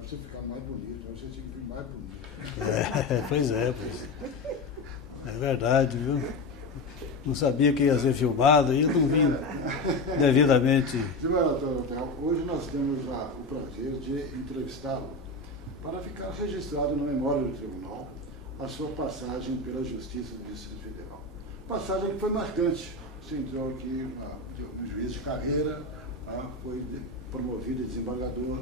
para você ficar mais bonito, você tinha que vir mais bonito. Pois é. É verdade, viu? Não sabia que ia ser filmado e eu não vim devidamente. Hoje nós temos o prazer de entrevistá-lo para ficar registrado na memória do tribunal a sua passagem pela Justiça do Distrito Federal. Passagem que foi marcante. Você entrou aqui no juiz de carreira, foi promovido a desembargador,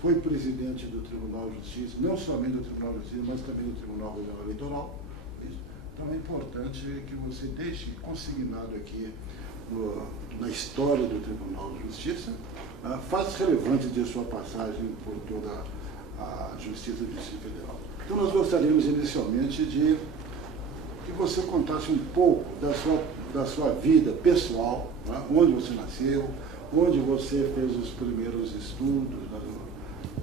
foi presidente do Tribunal de Justiça, não somente do Tribunal de Justiça, mas também do Tribunal Regional Eleitoral. Então é importante que você deixe consignado aqui na história do Tribunal de Justiça fatos relevantes de sua passagem por toda a Justiça do Distrito Federal. Então nós gostaríamos inicialmente de que você contasse um pouco da sua vida pessoal, onde você nasceu, onde você fez os primeiros estudos,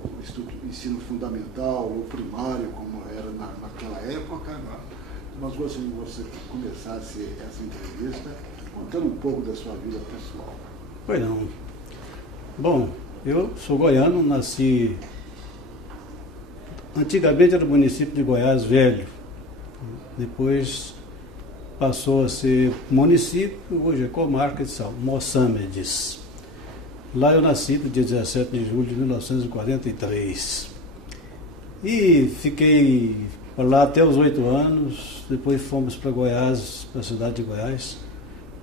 o ensino fundamental, o primário, como era naquela época. Nós gostaríamos que você começasse essa entrevista contando um pouco da sua vida pessoal. Pois não. Bom, eu sou goiano, nasci... Antigamente era o município de Goiás Velho. Depois passou a ser município, hoje é comarca de Moçâmedes. Lá eu nasci no dia 17 de julho de 1943. E fiquei lá até os 8 anos, depois fomos para Goiás, para a cidade de Goiás,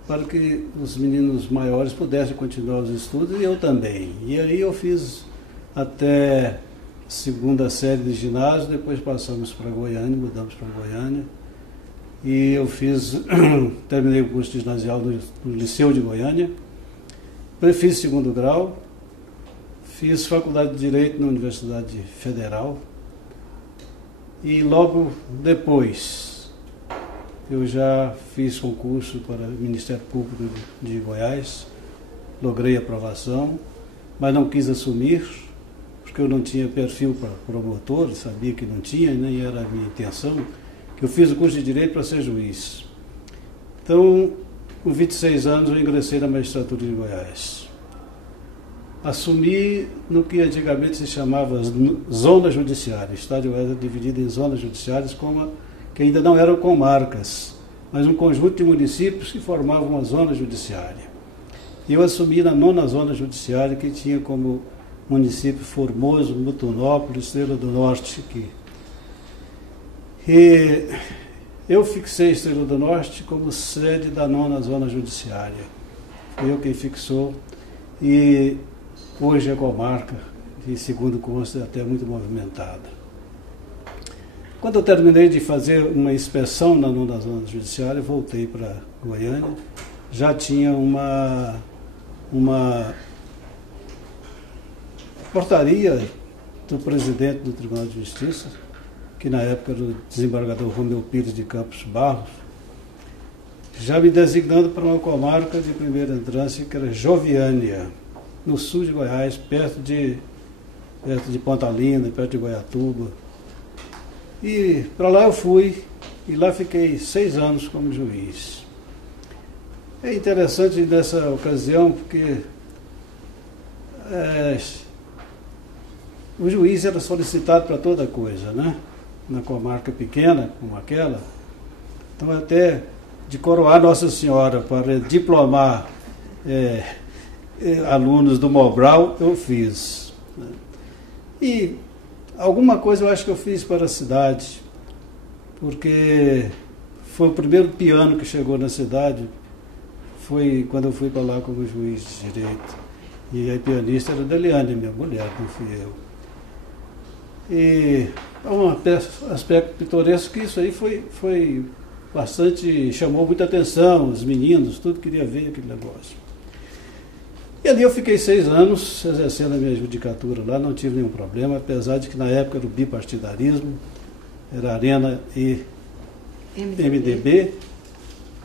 para que os meninos maiores pudessem continuar os estudos e eu também. E aí eu fiz até segunda série de ginásio, depois passamos para Goiânia, mudamos para Goiânia. E eu terminei o curso ginasial no Liceu de Goiânia, depois fiz segundo grau, fiz faculdade de Direito na Universidade Federal e logo depois eu já fiz concurso para o Ministério Público de Goiás, logrei aprovação, mas não quis assumir, porque eu não tinha perfil para promotor, sabia que não tinha, nem era a minha intenção, que eu fiz o curso de Direito para ser juiz. Então, com 26 anos, eu ingressei na magistratura de Goiás. Assumi no que antigamente se chamava zona judiciária. O estado de Goiás era dividido em zonas judiciárias, que ainda não eram comarcas, mas um conjunto de municípios que formavam uma zona judiciária. E eu assumi na 9ª zona judiciária, que tinha como município Formoso, Mutunópolis, Estrela do Norte, aqui. E eu fixei Estrela do Norte como sede da 9ª Zona Judiciária. Foi eu quem fixou. E hoje é comarca, e segundo consta, até muito movimentada. Quando eu terminei de fazer uma inspeção na 9ª Zona Judiciária, voltei para Goiânia. Já tinha uma portaria do presidente do Tribunal de Justiça, que na época era o desembargador Romeu Pires de Campos Barros, já me designando para uma comarca de primeira entrância, que era Joviânia, no sul de Goiás, perto de Ponta Linda, perto de Goiatuba. E para lá eu fui, e lá fiquei 6 anos como juiz. É interessante nessa ocasião, porque o juiz era solicitado para toda coisa, né? Na comarca pequena, como aquela. Então, até de coroar Nossa Senhora para diplomar alunos do Mobral, eu fiz. E alguma coisa eu acho que eu fiz para a cidade, porque foi o primeiro piano que chegou na cidade, foi quando eu fui para lá como juiz de direito. E a pianista era Deliane, minha mulher, não fui eu. E é um aspecto pitoresco que isso aí foi bastante, chamou muita atenção, os meninos, tudo queria ver aquele negócio. E ali eu fiquei 6 anos exercendo a minha judicatura lá, não tive nenhum problema, apesar de que na época era o bipartidarismo, era Arena e MDB,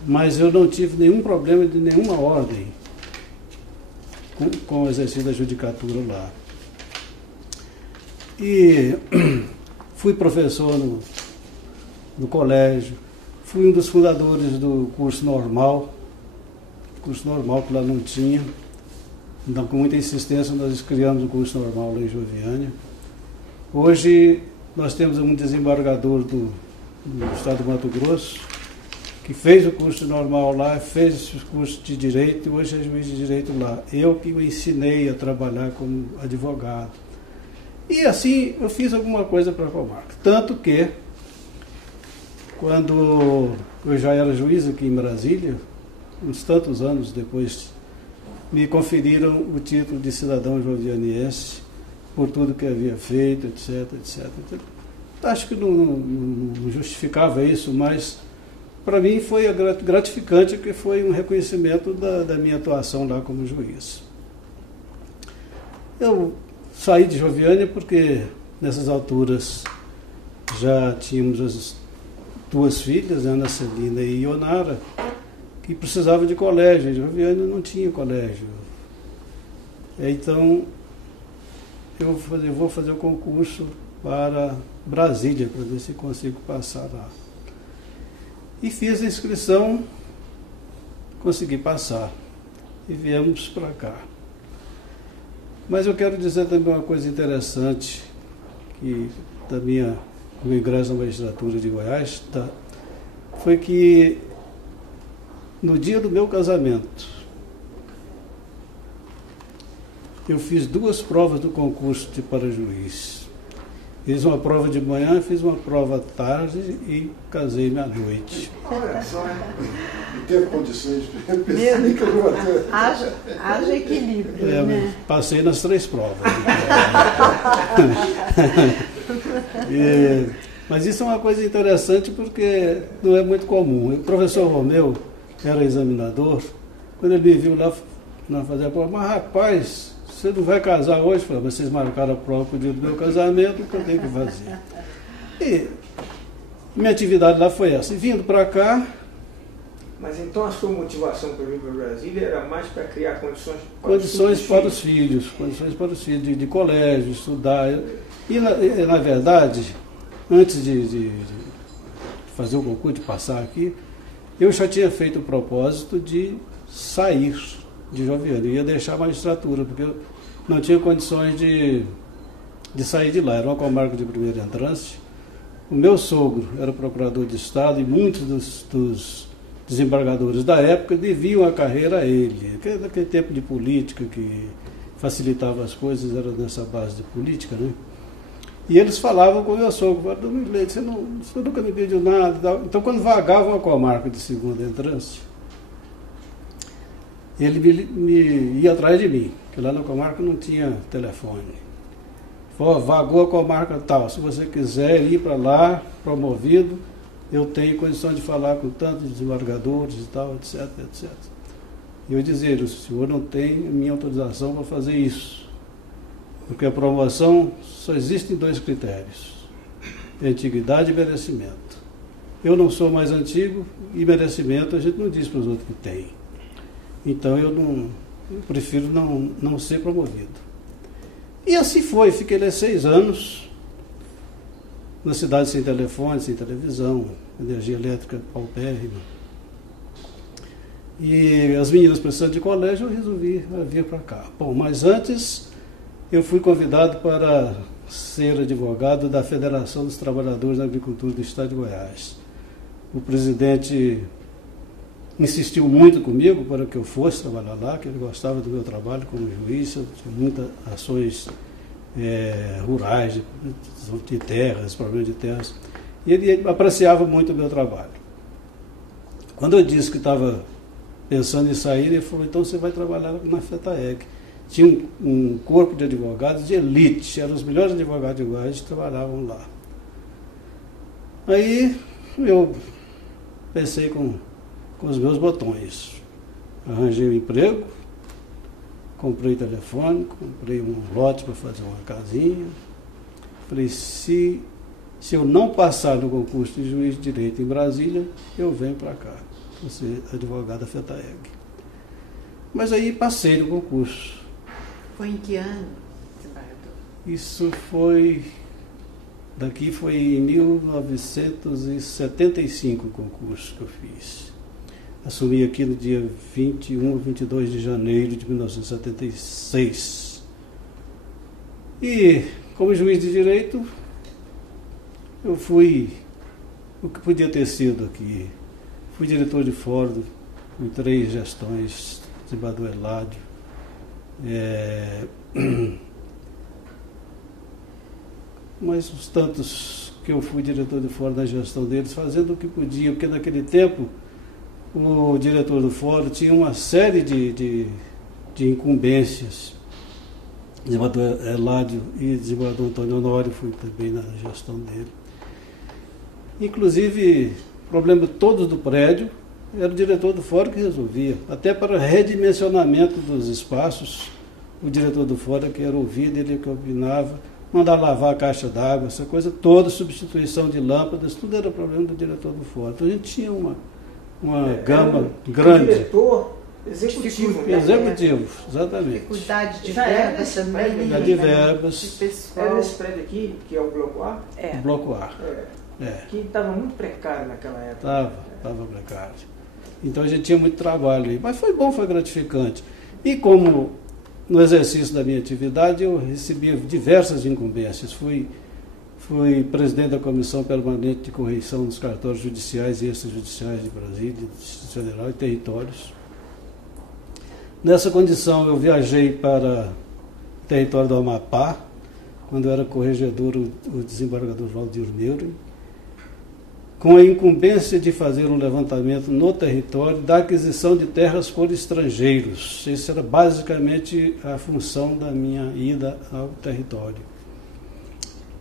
mas eu não tive nenhum problema de nenhuma ordem com o exercício da judicatura lá. E fui professor no colégio, fui um dos fundadores do curso normal que lá não tinha. Então, com muita insistência, nós criamos o curso normal lá em Joviânia. Hoje nós temos um desembargador do estado do Mato Grosso, que fez o curso normal lá, fez o curso de Direito e hoje é juiz de Direito lá. Eu que o ensinei a trabalhar como advogado. E assim eu fiz alguma coisa para a comarca. Tanto que, quando eu já era juiz aqui em Brasília, uns tantos anos depois, me conferiram o título de cidadão jovianiense por tudo que havia feito, etc, etc. Acho que não justificava isso, mas para mim foi gratificante, que foi um reconhecimento da minha atuação lá como juiz. Eu saí de Joviânia porque nessas alturas já tínhamos as duas filhas, Ana Celina e Ionara, que precisavam de colégio. Em Joviânia não tinha colégio. Então eu vou fazer o concurso para Brasília, para ver se consigo passar lá. E fiz a inscrição, consegui passar. E viemos para cá. Mas eu quero dizer também uma coisa interessante, que meu ingresso na magistratura de Goiás, foi que no dia do meu casamento, eu fiz 2 provas do concurso para juiz. Fiz uma prova de manhã, fiz uma prova à tarde e casei-me à noite. Olha só, não teve condições de pensar que eu vou ter. Haja equilíbrio, né? Passei nas 3 provas. Mas isso é uma coisa interessante porque não é muito comum. O professor Romeu era examinador, quando ele me viu lá fazer a prova, mas rapaz, você não vai casar hoje? Eu falei, mas vocês marcaram a prova para o dia do meu casamento, o que eu tenho que fazer? E minha atividade lá foi essa. E vindo para cá... Mas então a sua motivação para vir para Brasília era mais para criar condições para os filhos, de colégio, estudar. E na verdade, antes de fazer o concurso, de passar aqui, eu já tinha feito o propósito de sair de Joviânia. Eu ia deixar a magistratura, porque eu não tinha condições de sair de lá. Era uma comarca de primeira entrância. O meu sogro era procurador de Estado e muitos dos desembargadores da época deviam a carreira a ele. Naquele tempo de política que facilitava as coisas, era nessa base de política, né? E eles falavam com o meu sogro, falavam, você nunca me pediu nada. Então, quando vagava uma comarca de segunda entrância, ele me ia atrás de mim, porque lá na comarca não tinha telefone. Falou, vagou a comarca tal, se você quiser ir para lá, promovido, eu tenho condições de falar com tantos desembargadores e tal, etc, etc. E eu dizia, o senhor não tem minha autorização para fazer isso. Porque a promoção só existe em 2 critérios, antiguidade e merecimento. Eu não sou mais antigo e merecimento a gente não diz para os outros que tem. Então eu prefiro não ser promovido. E assim foi, fiquei lá 6 anos, na cidade sem telefone, sem televisão, energia elétrica paupérrima. E as meninas precisando de colégio, eu resolvi vir para cá. Bom, mas antes eu fui convidado para ser advogado da Federação dos Trabalhadores da Agricultura do Estado de Goiás. O presidente insistiu muito comigo para que eu fosse trabalhar lá, que ele gostava do meu trabalho como juiz, eu tinha muitas ações rurais, de terras, problemas de terras, e ele apreciava muito o meu trabalho. Quando eu disse que estava pensando em sair, ele falou, então você vai trabalhar na FETAEG. Tinha um corpo de advogados de elite, eram os melhores advogados de Goiás que trabalhavam lá. Aí eu pensei com os meus botões. Arranjei um emprego, comprei telefone, comprei um lote para fazer uma casinha. Falei, se eu não passar no concurso de juiz de direito em Brasília, eu venho para cá, para ser advogado da FETAEG. Mas aí passei no concurso. Foi em que ano? Isso foi em 1975 o concurso que eu fiz. Assumi aqui no dia 21 ou 22 de janeiro de 1976. E como juiz de direito, eu fui o que podia ter sido aqui. Fui diretor de fórum em 3 gestões, desembargador Eládio. Mas os tantos que eu fui diretor de fórum da gestão deles, fazendo o que podia, porque naquele tempo o diretor do fórum tinha uma série de incumbências. Desembargador Eládio e desembargador Antônio Honório, fui também na gestão dele. Inclusive, problemas todos do prédio, era o diretor do fórum que resolvia. Até para redimensionamento dos espaços, o diretor do fórum que era ouvido, ele que opinava, mandar lavar a caixa d'água, essa coisa toda, substituição de lâmpadas, tudo era problema do diretor do fórum. Então a gente tinha uma gama grande. Diretor executivo. Executivo, exatamente. Dificuldade de Já era verbas nesse também. Dificuldade de verbas. De pessoal. Era nesse prédio aqui, que é o Bloco A, O Bloco A. que estava muito precário naquela época. Estava precário. Então a gente tinha muito trabalho aí. Mas foi bom, foi gratificante. E como no exercício da minha atividade eu recebi diversas incumbências. Fui presidente da Comissão Permanente de Correição dos Cartórios Judiciais e Extrajudiciais de Brasília, de Distrito Federal e Territórios. Nessa condição eu viajei para o território do Amapá, quando eu era corregedor, o desembargador Valdir Neumann, com a incumbência de fazer um levantamento no território da aquisição de terras por estrangeiros. Essa era basicamente a função da minha ida ao território.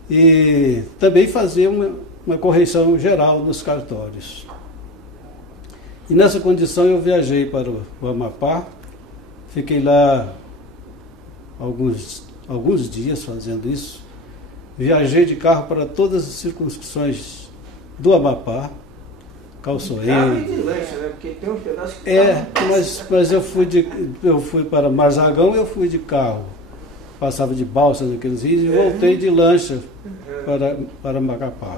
E também fazer uma correção geral dos cartórios. E nessa condição eu viajei para o Amapá, fiquei lá alguns dias fazendo isso, viajei de carro para todas as circunscrições do Amapá, Calçoeiro. De lanche, né? Porque tem um pedaço que mas eu fui para Marzagão, eu fui de carro, passava de balsa naqueles rios e voltei de lancha para Macapá.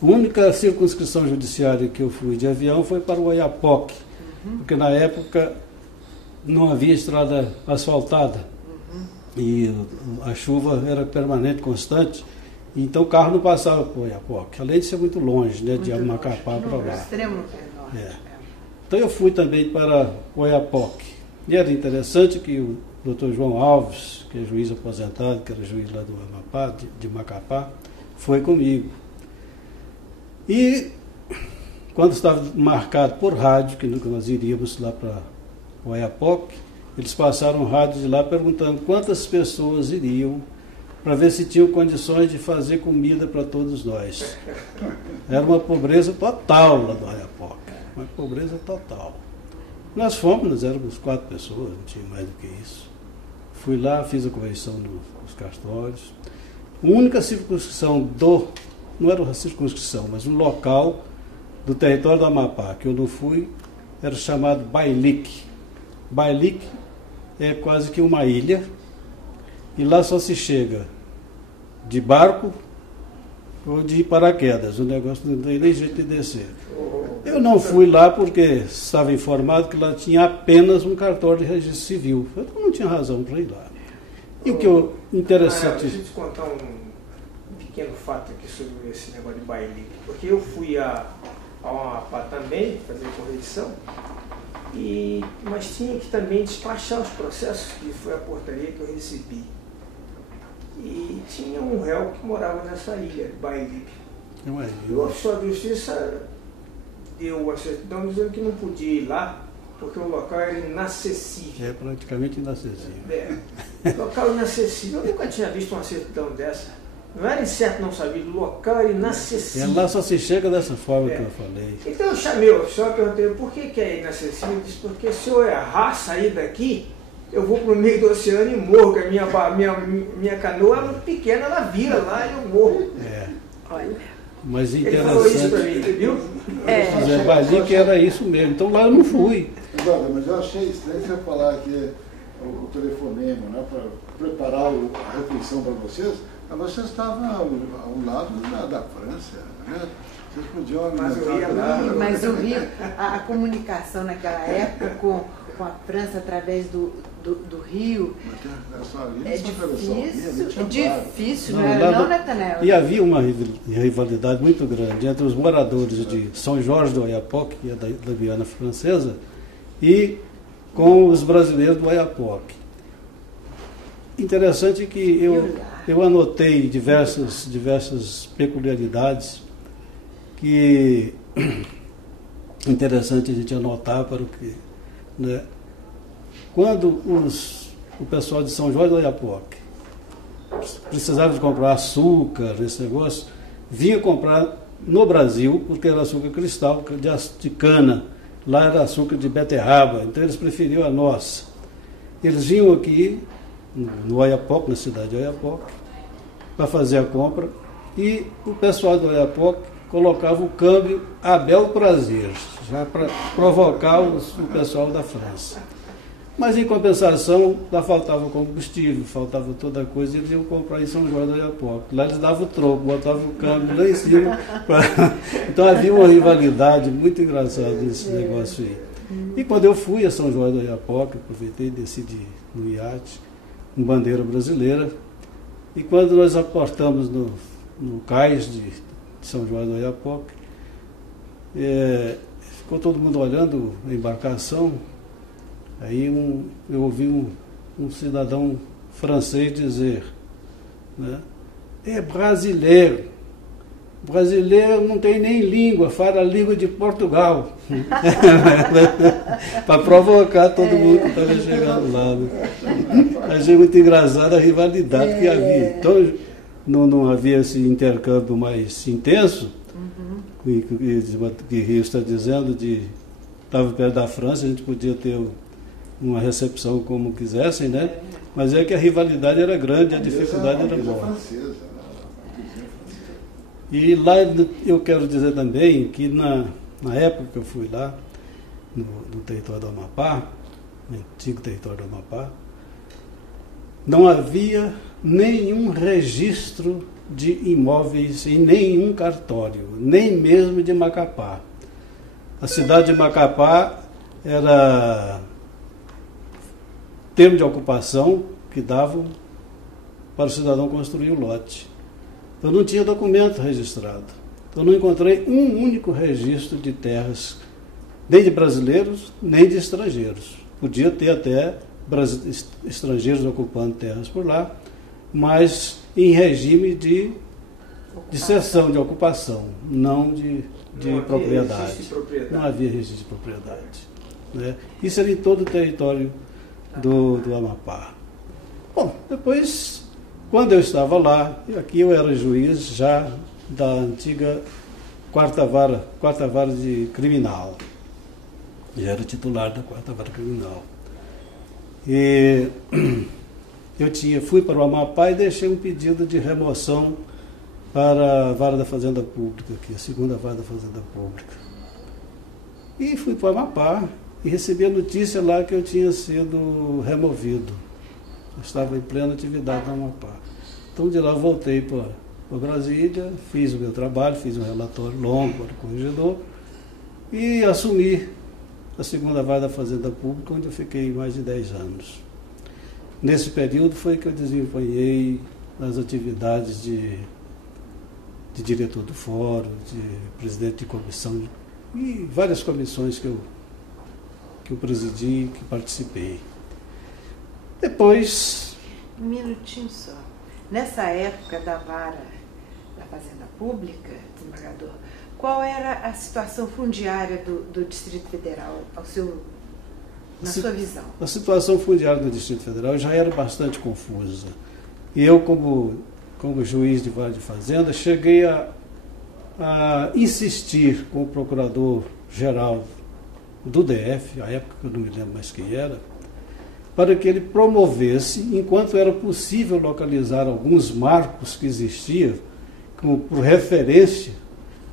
A única circunscrição judiciária que eu fui de avião foi para o Oiapoque, porque na época não havia estrada asfaltada e a chuva era permanente, constante. Então o carro não passava por Oiapoque, além de ser muito longe, né, de Macapá para lá. Extremo. Então eu fui também para Oiapoque. E era interessante que o Dr. João Alves, que é juiz aposentado, que era juiz lá do Amapá, de Macapá, foi comigo. E quando estava marcado por rádio, que nós iríamos lá para Oiapoque, eles passaram rádio de lá perguntando quantas pessoas iriam, para ver se tinham condições de fazer comida para todos nós. Era uma pobreza total lá do Oiapoque, uma pobreza total. Nós éramos 4 pessoas, não tinha mais do que isso. Fui lá, fiz a correção nos cartórios. A única circunscrição não era uma circunscrição, mas um local do território do Amapá que eu não fui, era chamado Bailique. Bailique é quase que uma ilha, e lá só se chega de barco ou de paraquedas. O negócio não tem nem jeito de descer. Eu não fui lá porque estava informado que lá tinha apenas um cartório de registro civil. Eu não tinha razão para ir lá. E o que eu interessante... Deixa eu te contar um pequeno fato aqui sobre esse negócio de Bailique. Porque eu fui ao Amapá também fazer correção, mas tinha que também despachar os processos, que foi a portaria que eu recebi. E tinha um réu que morava nessa ilha, de Bailique. E o oficial de justiça deu uma certidão dizendo que não podia ir lá, porque o local era inacessível. É praticamente inacessível. Local inacessível. Eu nunca tinha visto uma certidão dessa. Não era incerto, não sabia. O local era inacessível. Lá só se chega dessa forma que eu falei. Então eu chamei o oficial e perguntei por que é inacessível. Ele disse, porque se eu errar sair daqui, eu vou para o meio do oceano e morro, porque minha canoa é muito pequena, ela vira lá e eu morro. Olha. Mas ele falou isso para mim, viu? Zé Bailique era isso mesmo, então lá eu não fui. Mas eu achei estranho você falar que o telefonema, né, para preparar a refeição para vocês, mas vocês estavam ao lado da França, né? Vocês podiam Mas o Rio é alimentar. lá. Mas o Rio, a comunicação naquela época com a França através do Rio é difícil, não, Natanael? E havia uma rivalidade muito grande entre os moradores de São Jorge do Oiapoque, que é da Guiana Francesa, e com os brasileiros do Oiapoque. Interessante que eu anotei diversas peculiaridades que é interessante a gente anotar para o que, né? Quando o pessoal de São Jorge do Oiapoque precisava de comprar açúcar, esse negócio, vinha comprar no Brasil, porque era açúcar cristal, de cana, lá era açúcar de beterraba, então eles preferiam a nossa. Eles vinham aqui no Oiapoque, na cidade de Oiapoque, para fazer a compra, e o pessoal do Oiapoque colocava o câmbio a bel prazer, já para provocar o pessoal da França. Mas, em compensação, lá faltava combustível, faltava toda coisa, e eles iam comprar em São João do Oiapoque. Lá eles davam o troco, botavam o câmbio lá em cima. Então havia uma rivalidade muito engraçada nesse negócio aí. E quando eu fui a São João do Oiapoque, aproveitei e desci no iate, com bandeira brasileira, e quando nós aportamos no cais de São João do Oiapoque, ficou todo mundo olhando a embarcação. Aí eu ouvi um cidadão francês dizer, né, é brasileiro. Brasileiro não tem nem língua, fala a língua de Portugal. Para provocar todo mundo que estava chegando lá. Né? Achei muito engraçada a rivalidade que havia. Então não havia esse intercâmbio mais intenso, que Rio está dizendo, estava perto da França, a gente podia ter uma recepção como quisessem, né? Mas é que a rivalidade era grande, a dificuldade era boa. E lá eu quero dizer também que na época que eu fui lá, no território do Amapá, no antigo território do Amapá, não havia nenhum registro de imóveis em nenhum cartório, nem mesmo de Macapá. A cidade de Macapá era termo de ocupação que davam para o cidadão construir o lote. Então não tinha documento registrado. Então não encontrei um único registro de terras, nem de brasileiros, nem de estrangeiros. Podia ter até estrangeiros ocupando terras por lá, mas em regime de cessão, de ocupação, não de propriedade. Não havia registro de propriedade. Né? Isso era em todo o território do Amapá. Bom, depois, quando eu estava lá, aqui eu era juiz já da antiga quarta vara de criminal. Já era titular da quarta vara criminal. E fui para o Amapá e deixei um pedido de remoção para a vara da Fazenda Pública, aqui, a segunda vara da Fazenda Pública. E fui para o Amapá e recebi a notícia lá que eu tinha sido removido. Eu estava em plena atividade no Amapá. Então de lá voltei para Brasília, fiz o meu trabalho, fiz um relatório longo para o corregedor e assumi a segunda vara da Fazenda Pública, onde eu fiquei mais de 10 anos. Nesse período foi que eu desempenhei as atividades de diretor do fórum, de presidente de comissão e várias comissões que eu presidi, que participei. Depois... Um minutinho só. Nessa época da vara da Fazenda Pública, desembargador, qual era a situação fundiária do Distrito Federal, na sua visão? A situação fundiária do Distrito Federal já era bastante confusa. E eu, como juiz de vara de fazenda, cheguei a insistir com o procurador-geral do DF, à época que eu não me lembro mais quem era, para que ele promovesse, enquanto era possível localizar alguns marcos que existiam, como por referência,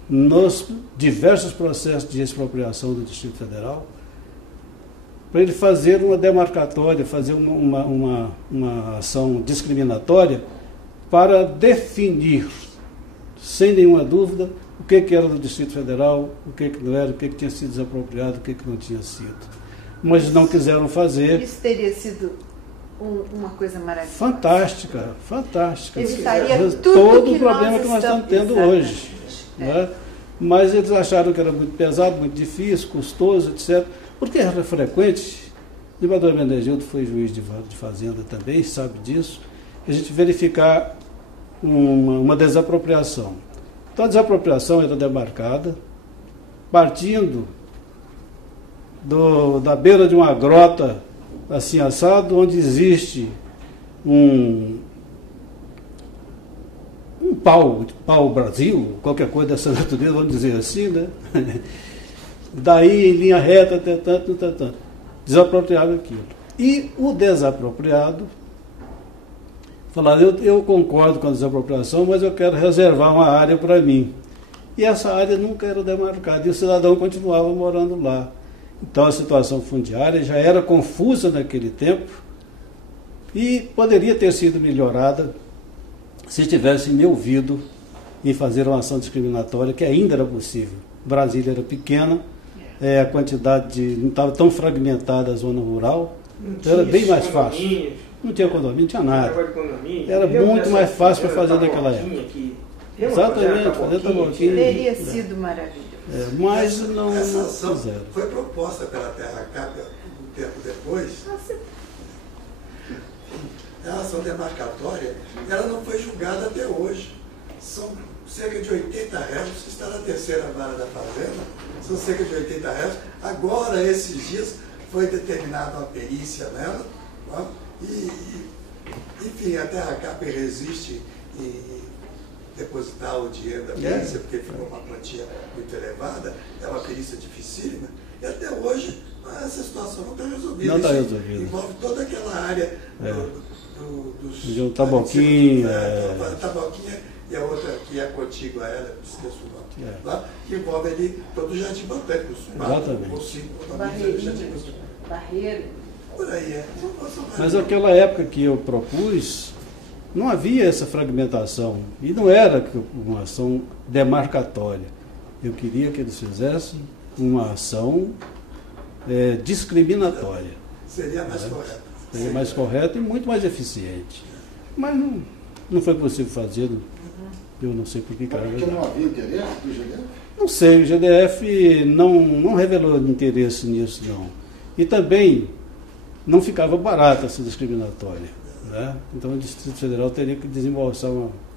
nos diversos processos de expropriação do Distrito Federal, para ele fazer uma demarcatória, fazer uma ação discriminatória para definir, sem nenhuma dúvida, o que era do Distrito Federal, o que não era, o que tinha sido desapropriado, o que não tinha sido. Mas não quiseram fazer. Isso teria sido uma coisa maravilhosa. Fantástica, fantástica. Evitaria todo o problema que nós estamos tendo hoje. Né? Mas eles acharam que era muito pesado, muito difícil, custoso, etc. Porque era frequente. O desembargador Menegildo foi juiz de fazenda também, sabe disso. A gente verificar uma desapropriação. Então a desapropriação era demarcada, partindo da beira de uma grota assim assado, onde existe um pau Brasil, qualquer coisa dessa natureza, vamos dizer assim, né? Daí em linha reta, até tanto, desapropriado aquilo. E o desapropriado falaram, eu concordo com a desapropriação, mas eu quero reservar uma área para mim. E essa área nunca era demarcada, e o cidadão continuava morando lá. Então a situação fundiária já era confusa naquele tempo e poderia ter sido melhorada se tivessem me ouvido em fazer uma ação discriminatória, que ainda era possível. Brasília era pequena, a quantidade não estava tão fragmentada a zona rural, então era bem mais fácil. Não tinha condomínio, não tinha nada. Era muito mais fácil para fazer naquela época. Exatamente, fazer taboquinha. Teria sido maravilhoso. Mas não ação fizeram. foi proposta pela Terra Cap um tempo depois. A ação demarcatória, ela não foi julgada até hoje. São cerca de 80 réus, está na terceira vara da Fazenda, são cerca de 80 réus. Agora, esses dias, foi determinada uma perícia nela, e enfim, a Terra Cap resiste em depositar o dinheiro da perícia, porque ficou uma quantia muito elevada, é uma perícia dificílima, e até hoje essa situação não está resolvida. Não está resolvida. Envolve toda aquela área dos Taboquinha. Taboquinha e a outra que é contígua a ela, esqueço o nome, lá, que envolve ali todo o Jardim Botânico, os 4 ou 5 condomínios do Jardim Botânico. Barreiro. Por aí, Mas naquela época que eu propus, não havia essa fragmentação. E não era uma ação demarcatória. Eu queria que eles fizessem uma ação discriminatória. Seria mais correto. Seria mais correto e muito mais eficiente. Mas não foi possível fazer. Eu não sei por que carga. Porque não havia interesse do GDF? Não sei, o GDF não revelou interesse nisso, não. E também não ficava barata essa discriminatória. Né? Então o Distrito Federal teria que desembolsar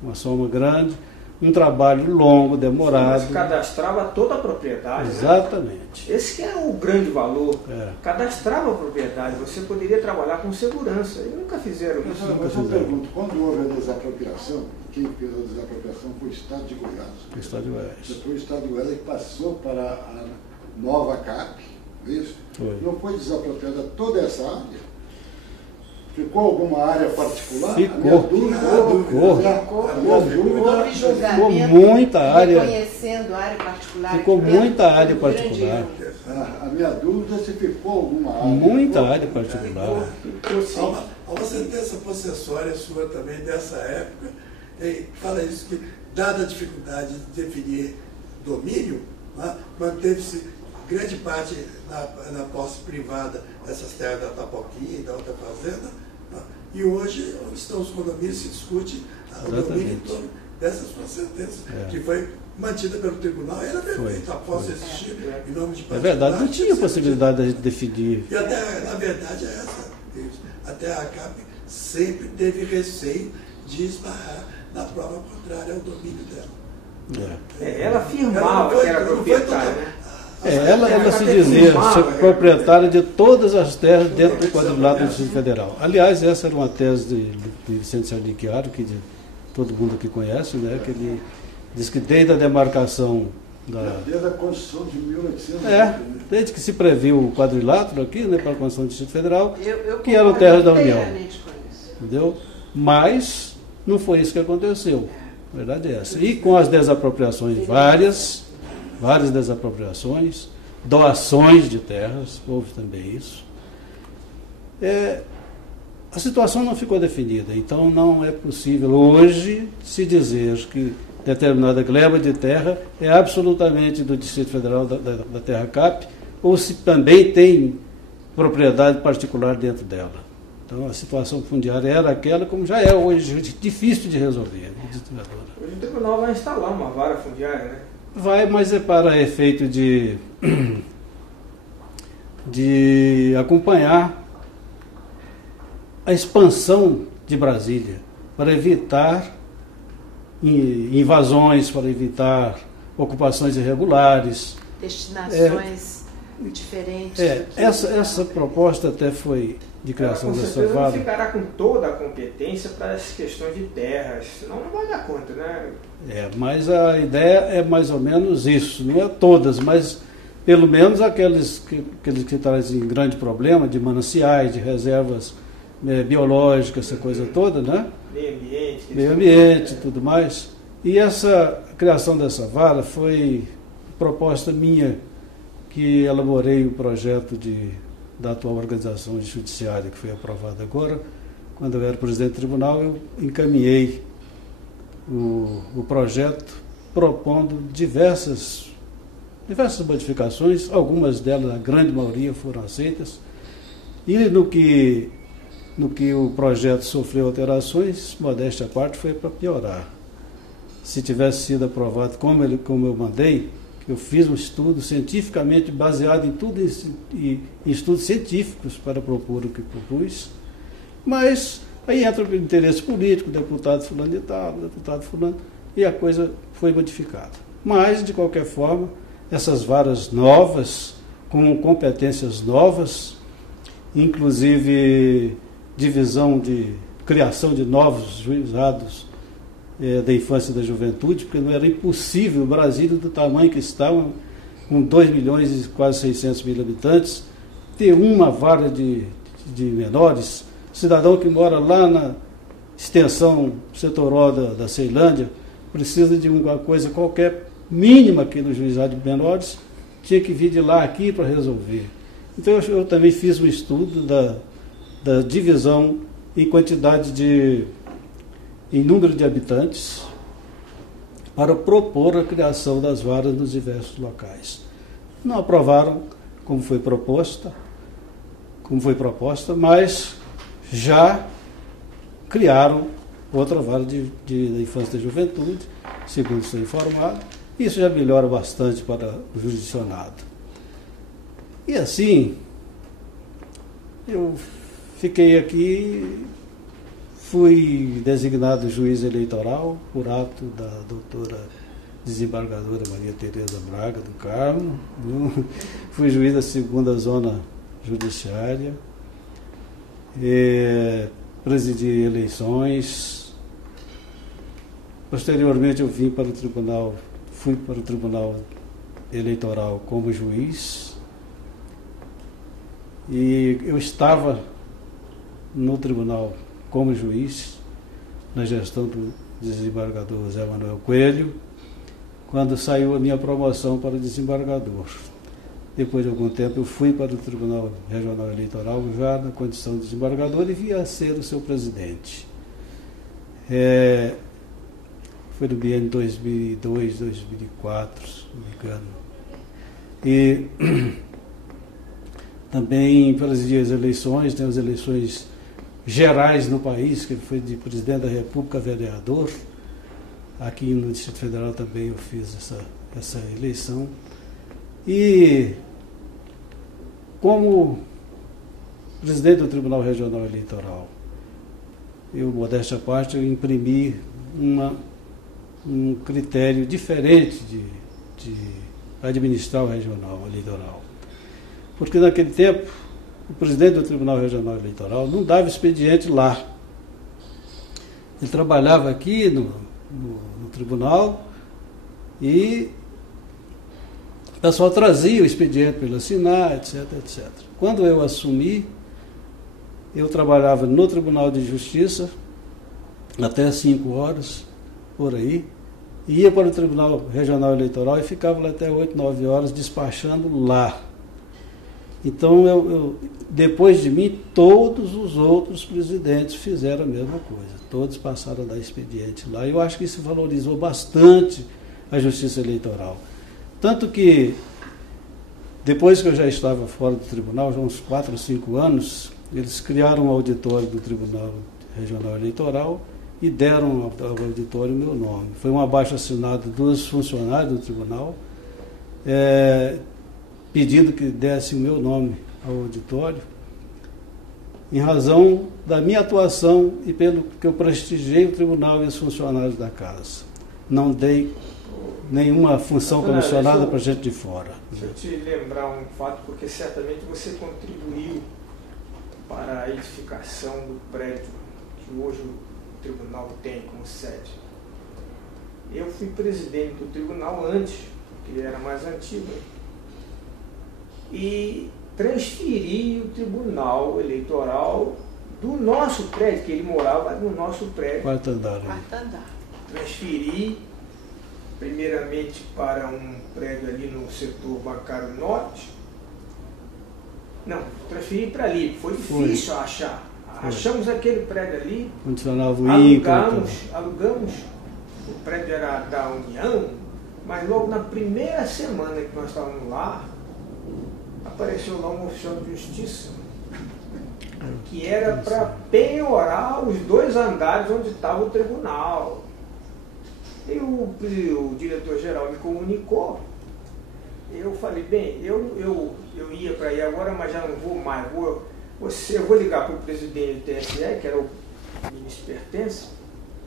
uma soma grande, um trabalho longo, demorado. Mas cadastrava toda a propriedade. Exatamente. Né? Esse que é o grande valor. É. Cadastrava a propriedade, você poderia trabalhar com segurança. E nunca fizeram isso. Mas eu pergunto, quando houve a desapropriação, quem fez a desapropriação foi o Estado de Goiás. O Estado de Goiás. Depois o Estado de Goiás passou para a nova CAP, isso? Foi. Não foi desapropriada toda essa área? Ficou alguma área particular? Ficou. Houve julgamento. Ficou muita área. Reconhecendo área particular. Ficou muita área particular. A minha dúvida é se ficou alguma área. Muita área particular. Há uma sentença possessória sua também dessa época, fala isso, que dada a dificuldade de definir domínio, manteve-se grande parte na posse privada dessas terras da Tapoquinha e da outra fazenda, e hoje, onde estão os condomínios, se discute o domínio em torno dessa sua sentença, que foi mantida pelo tribunal, era perfeita, a posse existir em nome de particular. É verdade, não tinha possibilidade de a gente definir. E até, na verdade, é essa. Até a CAP sempre teve receio de esbarrar na prova contrária ao domínio dela. Ela afirmava que era proprietária, né? Ela se dizia ser proprietária de todas as terras dentro do quadrilátero do Distrito Federal. Aliás, essa era uma tese de Vicente Sarnichiaro, que todo mundo aqui conhece, né? Que ele diz que desde a demarcação desde a Constituição de 1900. Desde que se previu o quadrilátero aqui, né, para a Constituição do Distrito Federal, que eram terras da União. Entendeu? Mas não foi isso que aconteceu. A verdade é essa. E com as desapropriações várias desapropriações, doações de terras, houve também isso. A situação não ficou definida, então não é possível hoje se dizer que determinada gleba de terra é absolutamente do Distrito Federal da Terra Cap, ou se também tem propriedade particular dentro dela. Então a situação fundiária era aquela, como já é hoje, difícil de resolver. Hoje o tribunal vai instalar uma vara fundiária, né? Vai, mas é para efeito de acompanhar a expansão de Brasília, para evitar invasões, para evitar ocupações irregulares. Destinações diferentes. Essa proposta até foi de criação dessa vara. Não ficará com toda a competência para as questões de terras, senão não vai dar conta, né? Mas a ideia é mais ou menos isso, não é todas, mas pelo menos aqueles que trazem grande problema de mananciais, de reservas biológicas, essa coisa toda, né? Meio ambiente, tudo mais. E essa criação dessa vara foi proposta minha, que elaborei o projeto da atual organização judiciária, que foi aprovada agora. Quando eu era presidente do tribunal, eu encaminhei o projeto propondo diversas modificações, algumas delas, a grande maioria, foram aceitas. E no que o projeto sofreu alterações, modéstia à parte, foi para piorar. Se tivesse sido aprovado como eu mandei, eu fiz um estudo cientificamente baseado em tudo em estudos científicos para propor o que propus, mas aí entra o interesse político, deputado fulano de tal, deputado fulano, e a coisa foi modificada. Mas, de qualquer forma, essas varas novas, com competências novas, inclusive criação de novos juizados da infância e da juventude, porque não era impossível, Brasília, do tamanho que estava, com 2 milhões e quase 600 mil habitantes, ter uma vara de menores. Cidadão que mora lá na extensão setoró da Ceilândia, precisa de uma coisa qualquer mínima aqui no juizado de menores, tinha que vir de lá aqui para resolver. Então eu também fiz um estudo da divisão em quantidade em número de habitantes, para propor a criação das varas nos diversos locais. Não aprovaram como foi proposta, mas já criaram outra vara da infância e da juventude, segundo estou informado. Isso já melhora bastante para o jurisdicionado. E assim, eu fiquei aqui, fui designado juiz eleitoral por ato da doutora desembargadora Maria Tereza Braga do Carmo. Fui juiz da 2ª Zona Judiciária. Presidi eleições. Posteriormente eu fui para o Tribunal Eleitoral como juiz. E eu estava no tribunal como juiz, na gestão do desembargador Zé Manuel Coelho, quando saiu a minha promoção para desembargador. Depois de algum tempo eu fui para o Tribunal Regional Eleitoral, já na condição de desembargador, e via a ser o seu presidente. Foi no biênio 2002, 2004, se não me engano. E também presidi as eleições, tem as eleições gerais no país, que foi de presidente da República a vereador. Aqui no Distrito Federal também eu fiz essa eleição. E como presidente do Tribunal Regional Eleitoral, modéstia à parte, eu imprimi um critério diferente de administrar o regional eleitoral. Porque naquele tempo, o presidente do Tribunal Regional Eleitoral não dava expediente lá. Ele trabalhava aqui no tribunal e o pessoal trazia o expediente para ele assinar, etc, etc. Quando eu assumi, eu trabalhava no Tribunal de Justiça até 5 horas, por aí, e ia para o Tribunal Regional Eleitoral e ficava lá até 8, 9 horas despachando lá. Então, depois de mim, todos os outros presidentes fizeram a mesma coisa. Todos passaram a dar expediente lá. Eu acho que isso valorizou bastante a justiça eleitoral. Tanto que, depois que eu já estava fora do tribunal, já uns 4 ou 5 anos, eles criaram um auditório do Tribunal Regional Eleitoral e deram ao auditório o meu nome. Foi um abaixo-assinado dos funcionários do tribunal, pedindo que desse o meu nome ao auditório, em razão da minha atuação e pelo que eu prestigiei o tribunal e os funcionários da casa. Não dei nenhuma função comissionada para gente de fora. Deixa eu te lembrar um fato, porque certamente você contribuiu para a edificação do prédio que hoje o tribunal tem como sede. Eu fui presidente do tribunal antes, que era mais antigo, e transferi o tribunal eleitoral do nosso prédio, que ele morava no nosso prédio. Quarto andar. Transferi primeiramente para um prédio ali no setor bancário norte. Não, transferi para ali, foi difícil achar. Achamos aquele prédio ali, funcionava o INCA. Alugamos, o prédio era da União, mas logo na primeira semana que nós estávamos lá, apareceu lá um oficial de justiça que era para penhorar os 2 andares onde estava o tribunal. E o diretor-geral me comunicou. Eu falei, bem, eu ia para aí agora, mas já não vou mais. Eu vou ligar para o presidente do TSE, que era o ministro Pertence,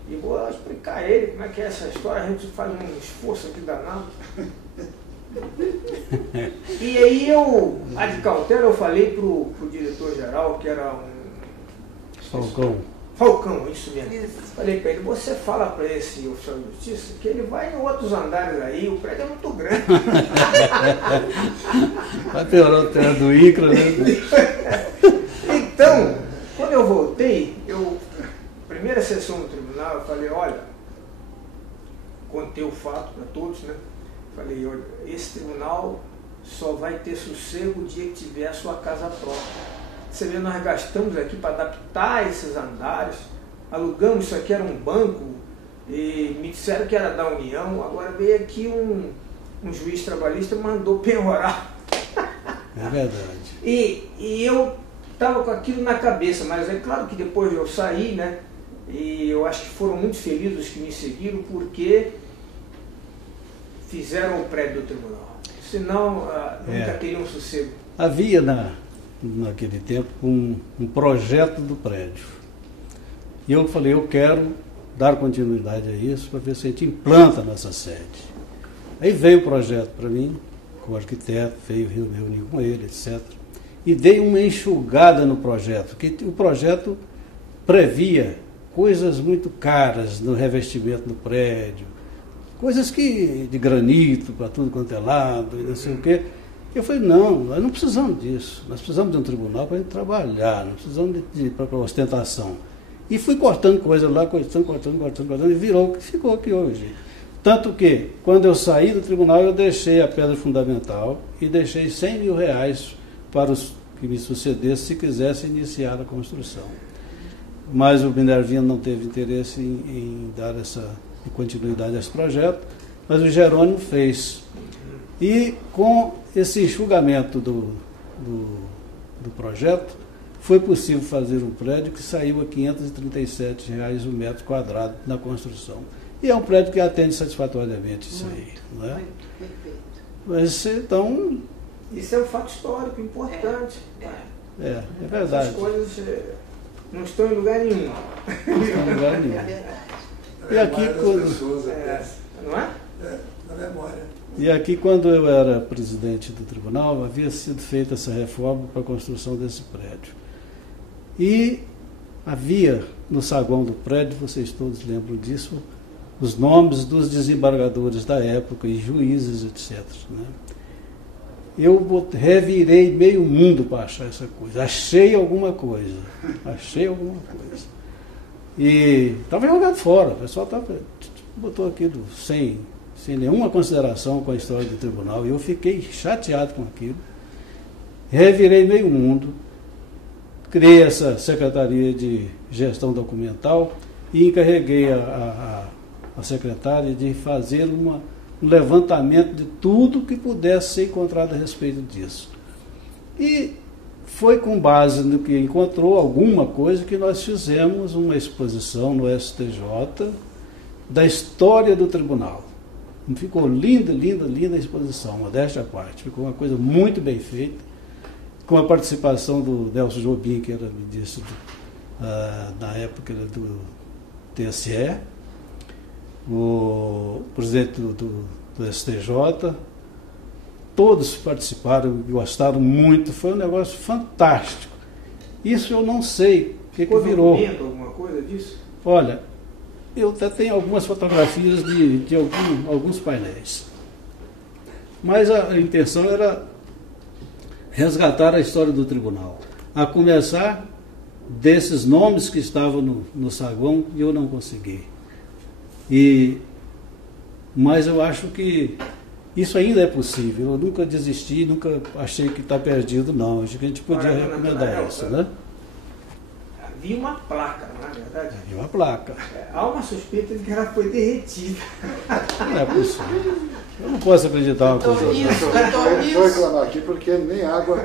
e vou explicar a ele como é que é essa história. A gente faz um esforço aqui danado. E aí de cautela, eu falei pro diretor-geral, que era Falcão, isso mesmo. Falei para ele, você fala para esse oficial de justiça que ele vai em outros andares aí, o prédio é muito grande. Vai piorar o terra do INCRA, né? Então, quando eu voltei, primeira sessão do tribunal, eu falei, olha, contei o fato para todos, né? Falei, olha, esse tribunal só vai ter sossego o dia que tiver a sua casa própria. Você vê, nós gastamos aqui para adaptar esses andares, alugamos, isso aqui era um banco, e me disseram que era da União, agora veio aqui um juiz trabalhista e mandou penhorar. É verdade. E eu estava com aquilo na cabeça, mas é claro que depois eu saí, né? E eu acho que foram muito felizes os que me seguiram, porque fizeram o prédio do tribunal. Senão, nunca teriam sossego. Havia naquele tempo um projeto do prédio. E eu falei, eu quero dar continuidade a isso para ver se a gente implanta nessa sede. Aí veio o projeto para mim, com o arquiteto, veio reunir com ele, etc. E dei uma enxugada no projeto, que o projeto previa coisas muito caras no revestimento do prédio, coisas de granito para tudo quanto é lado, e não sei o quê. Eu falei, não, nós não precisamos disso, nós precisamos de um tribunal para a gente trabalhar, não precisamos para ostentação. E fui cortando coisa lá, cortando, e virou o que ficou aqui hoje. Tanto que, quando eu saí do tribunal, eu deixei a pedra fundamental e deixei R$100 mil para os que me sucedessem se quisessem iniciar a construção. Mas o Minervino não teve interesse em dar essa continuidade a esse projeto, mas o Jerônimo fez. E com esse enxugamento do projeto, foi possível fazer um prédio que saiu a R$537 o metro quadrado na construção. E é um prédio que atende satisfatoriamente isso aí. Não é? Perfeito. Mas, então... Isso é um fato histórico importante. É verdade. Essas coisas não estão em lugar nenhum. Não estão em lugar nenhum. É verdade. E aqui, não é? Na memória. E aqui, quando eu era presidente do tribunal, havia sido feita essa reforma para a construção desse prédio. E havia no saguão do prédio, vocês todos lembram disso, os nomes dos desembargadores da época e juízes, etc. Né? Eu revirei meio mundo para achar essa coisa. Achei alguma coisa. E estava jogado fora. O pessoal botou aquilo sem nenhuma consideração com a história do tribunal. E eu fiquei chateado com aquilo. revirei meio mundo, criei essa Secretaria de Gestão Documental e encarreguei a secretária de fazer um levantamento de tudo que pudesse ser encontrado a respeito disso. E foi com base no que encontrou alguma coisa que nós fizemos uma exposição no STJ da história do tribunal. Ficou linda, linda, linda a exposição, modéstia à parte. Ficou uma coisa muito bem feita, com a participação do Nelson Jobim, que era ministro na época do TSE, o presidente do STJ, todos participaram, gostaram muito, foi um negócio fantástico. Isso eu não sei o que virou. Alguma coisa disso? Olha, eu até tenho algumas fotografias de alguns painéis. Mas a intenção era resgatar a história do tribunal. A começar desses nomes que estavam no saguão e eu não consegui. Mas eu acho que isso ainda é possível. Eu nunca desisti, nunca achei que está perdido, não. Acho que a gente podia recomendar isso, né? Havia uma placa, não é verdade? Havia uma placa. Há uma suspeita de que ela foi derretida. Não é possível. Eu não posso acreditar uma coisa dessa. Estou reclamar aqui porque nem água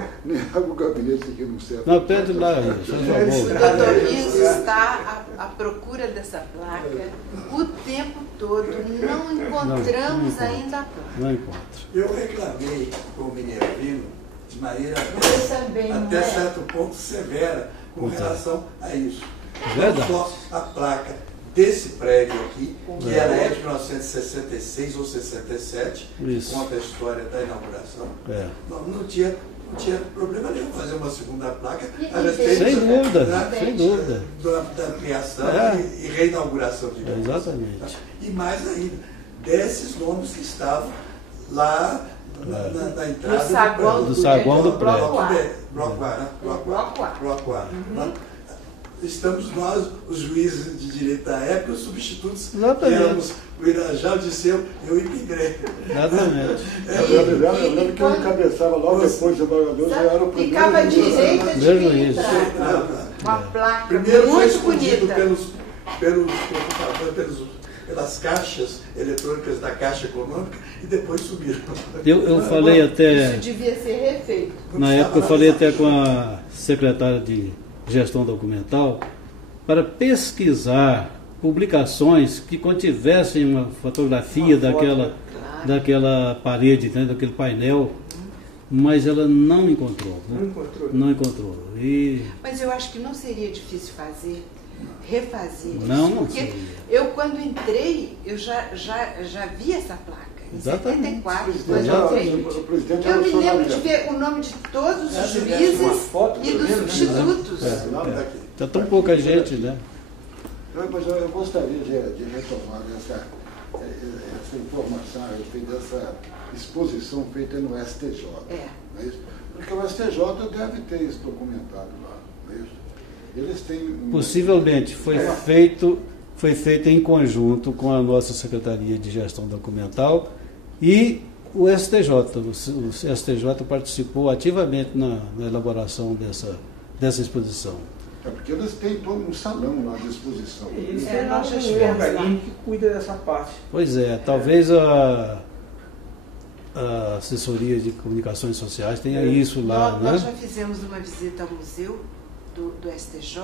o gabinete aqui não serve. Não, pede lá, isso. O doutor Riso está à procura dessa placa o tempo todo. Não encontramos ainda a placa. Não encontro. Eu reclamei com o Minervino de maneira até certo ponto severa com relação a isso. Verdade. Não só a placa desse prédio aqui, que ela é de 1966 ou 67, isso. Conta a história da inauguração. Não tinha problema nenhum fazer uma segunda placa a respeito sem dúvida. Da criação e reinauguração de exatamente. E mais ainda, desses nomes que estavam lá na entrada do saguão do prédio. Bloco A. Estamos nós, os juízes de direito da época, os substitutos, éramos o Irajá, o Disseu, eu e o Pigré. Exatamente. Eu lembro que eu encabeçava logo depois de desembargador, já era o primeiro. Ficava à direita de juiz. Uma placa primeiro muito foi escondido bonita. Pelas caixas eletrônicas da Caixa Econômica e depois subiram. Eu falei até... Isso devia ser refeito. Na época eu falei até com a secretária de Gestão Documental para pesquisar publicações que contivessem uma fotografia daquela parede, né, daquele painel, mas ela não encontrou. Né? Não encontrou. Mas eu acho que não seria difícil refazer não, isso, porque eu quando entrei, eu já vi essa placa. Em 74, quando eu entrei. Eu me lembro de ver o nome de todos os juízes e dos substitutos. Está tão pouca gente, né? Eu gostaria de retomar essa informação a respeito dessa exposição feita no STJ. Não é isso? Porque o STJ deve ter isso documentado lá. Não é isso? Eles têm possivelmente foi feito em conjunto com a nossa Secretaria de Gestão Documental e o STJ. O STJ participou ativamente na elaboração dessa exposição. Porque eles têm todo um salão lá de exposição. Eles têm um organismo que cuida dessa parte. Pois é, talvez a assessoria de comunicações sociais tenha isso lá, nós já fizemos uma visita ao museu do STJ,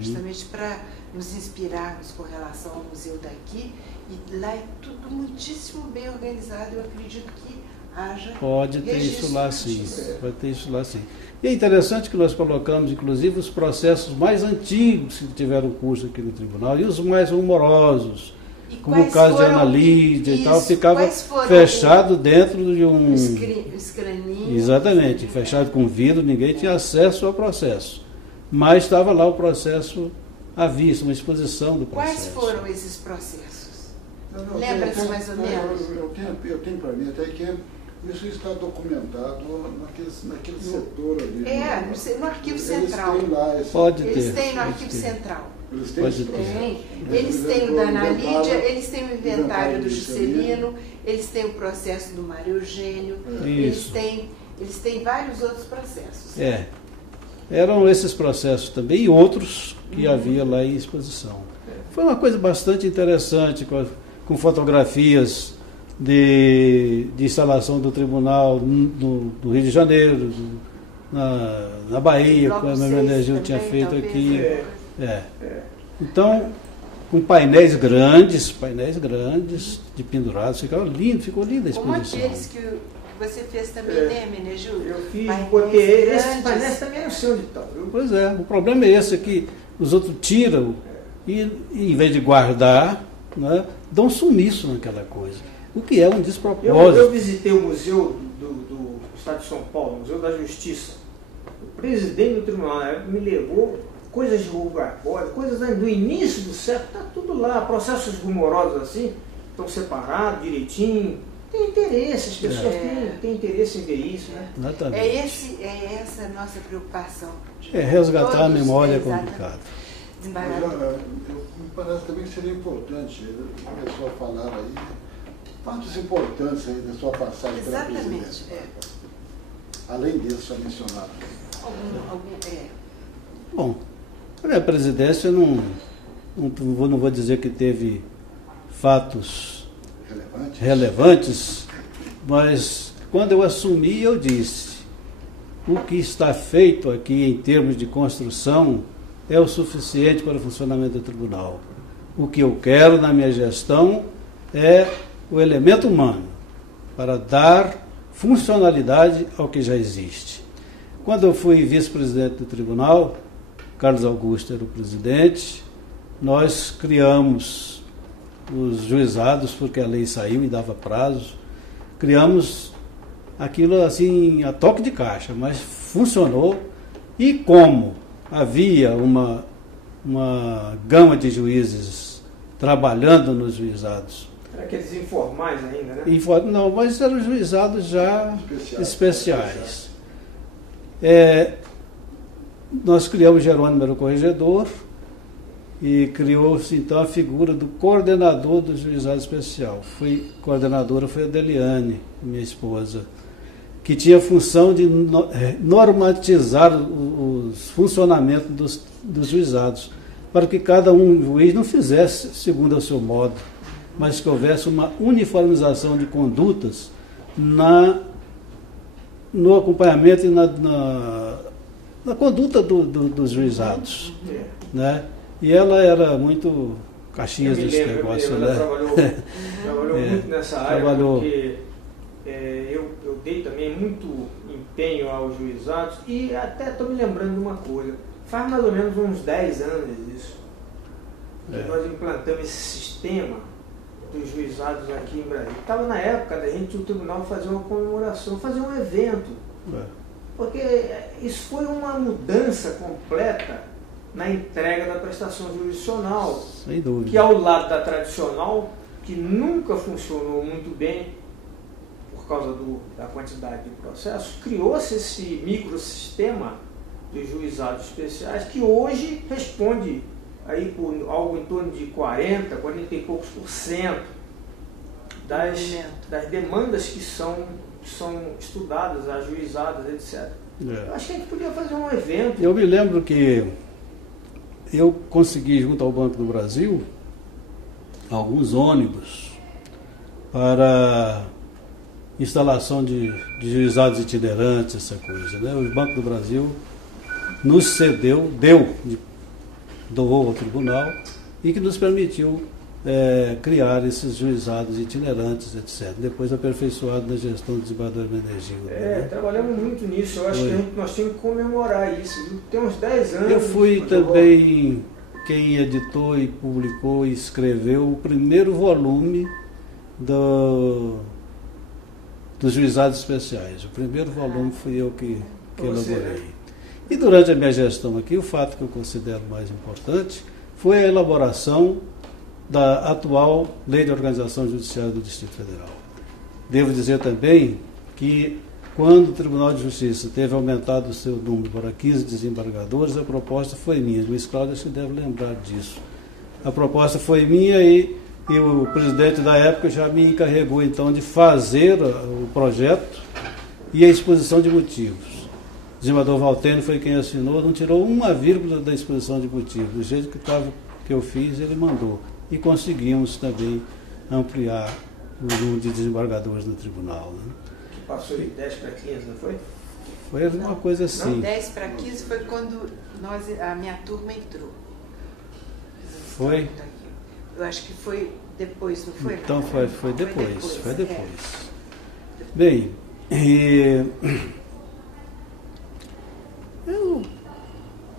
justamente para nos inspirarmos com relação ao museu daqui, e lá é tudo muitíssimo bem organizado. Eu acredito que haja pode ter isso lá sim, pode ter isso lá sim. E é interessante que nós colocamos, inclusive, os processos mais antigos que tiveram curso aqui no tribunal e os mais rumorosos, como o caso de Ana Lídia e tal, ficava fechado dentro de um escraninho. Exatamente, fechado com vidro, ninguém tinha acesso ao processo. Mas estava lá o processo à vista, uma exposição do processo. Quais foram esses processos? Lembra-se mais ou menos? Eu tenho para mim até que isso está documentado naquele setor ali. No Arquivo Central. Eles têm no Arquivo Central. Eles têm o da Ana Lídia, eles têm o inventário do Juscelino, eles têm o processo do Mário Eugênio, eles têm Eles têm vários outros processos. Eram esses processos também e outros que havia lá em exposição. Foi uma coisa bastante interessante, com fotografias de instalação do tribunal do Rio de Janeiro, na Bahia, como a Maria Energio tinha feito aqui. Então, com painéis grandes de pendurados, ficou linda a exposição. Como aqueles que você fez também, né, Menegil? Eu fiz, porque esses painéis também não sei onde estão. Pois é, o problema é esse, que os outros tiram e, em vez de guardar, né, dão sumiço naquela coisa, o que é um despropósito. Eu visitei o museu do Estado de São Paulo, o Museu da Justiça. O presidente do tribunal na época me levou coisas de Rugarbode, coisas do início do século, está tudo lá, processos rumorosos assim, estão separados direitinho. Tem interesse, as pessoas têm interesse em ver isso, né? Exatamente. É essa a nossa preocupação. Resgatar a memória é complicado. Me parece também que seria importante, ele começou a falar aí, fatos importantes aí da sua passagem pela presidência. Além disso, já mencionado. Bom, a minha presidência não vou dizer que teve fatos relevantes, mas quando eu assumi, eu disse: o que está feito aqui em termos de construção é o suficiente para o funcionamento do tribunal. O que eu quero na minha gestão é o elemento humano, para dar funcionalidade ao que já existe. Quando eu fui vice-presidente do tribunal, Carlos Augusto era o presidente, nós criamos os juizados, porque a lei saiu e dava prazo, criamos aquilo assim a toque de caixa, mas funcionou. E como havia uma gama de juízes trabalhando nos juizados. Era aqueles informais ainda, né? Não, mas eram juizados já especiais. Nós criamos Jerônimo era o corregedor e criou-se então a figura do coordenador do juizado especial. Coordenadora foi a Deliane, minha esposa, que tinha a função de normatizar os funcionamentos dos juizados, para que cada juiz não fizesse segundo o seu modo, mas que houvesse uma uniformização de condutas no acompanhamento e na conduta dos juizados. Né? E ela era muito Caxias desse negócio. Ela trabalhou muito nessa área, porque eu dei também muito empenho aos juizados, e até estou me lembrando de uma coisa, faz mais ou menos uns 10 anos isso, que nós implantamos esse sistema dos juizados aqui em Brasília. Estava na época da gente, o tribunal fazer uma comemoração, fazer um evento, porque isso foi uma mudança completa na entrega da prestação jurisdicional, sem dúvida, que ao lado da tradicional, que nunca funcionou muito bem por causa da quantidade de processos, criou-se esse microsistema dos juizados especiais, que hoje responde aí por algo em torno de 40 e poucos % das demandas que são estudadas, ajuizadas, etc. Eu acho que a gente podia fazer um evento. Eu me lembro que eu consegui, junto ao Banco do Brasil, alguns ônibus para instalação de juizados itinerantes, essa coisa. Né? O Banco do Brasil nos cedeu, doou ao tribunal, e que nos permitiu criar esses juizados itinerantes, etc. Depois aperfeiçoado na gestão do desembargador Menegil. Né? Trabalhamos muito nisso. Eu acho que nós tínhamos que comemorar isso. Tem uns 10 anos. Eu fui também quem editou e publicou e escreveu o primeiro volume dos juizados especiais. O primeiro volume fui eu que elaborei. E durante a minha gestão aqui, o fato que eu considero mais importante foi a elaboração da atual Lei de Organização Judiciária do Distrito Federal. Devo dizer também que, quando o Tribunal de Justiça teve aumentado o seu número para 15 desembargadores, a proposta foi minha. Luiz Cláudio acho que deve lembrar disso. A proposta foi minha e o presidente da época já me encarregou, então, de fazer o projeto e a exposição de motivos. O desembargador Valtênio foi quem assinou, não tirou uma vírgula da exposição de motivos. Do jeito que eu fiz, ele mandou. E conseguimos também ampliar o número de desembargadores no tribunal. Né? Passou de 10 para 15, não foi? Foi uma coisa assim. Não, 10 para 15 foi quando a minha turma entrou. Foi? Eu acho que foi depois, não foi? Então foi depois. Foi depois. É. Bem,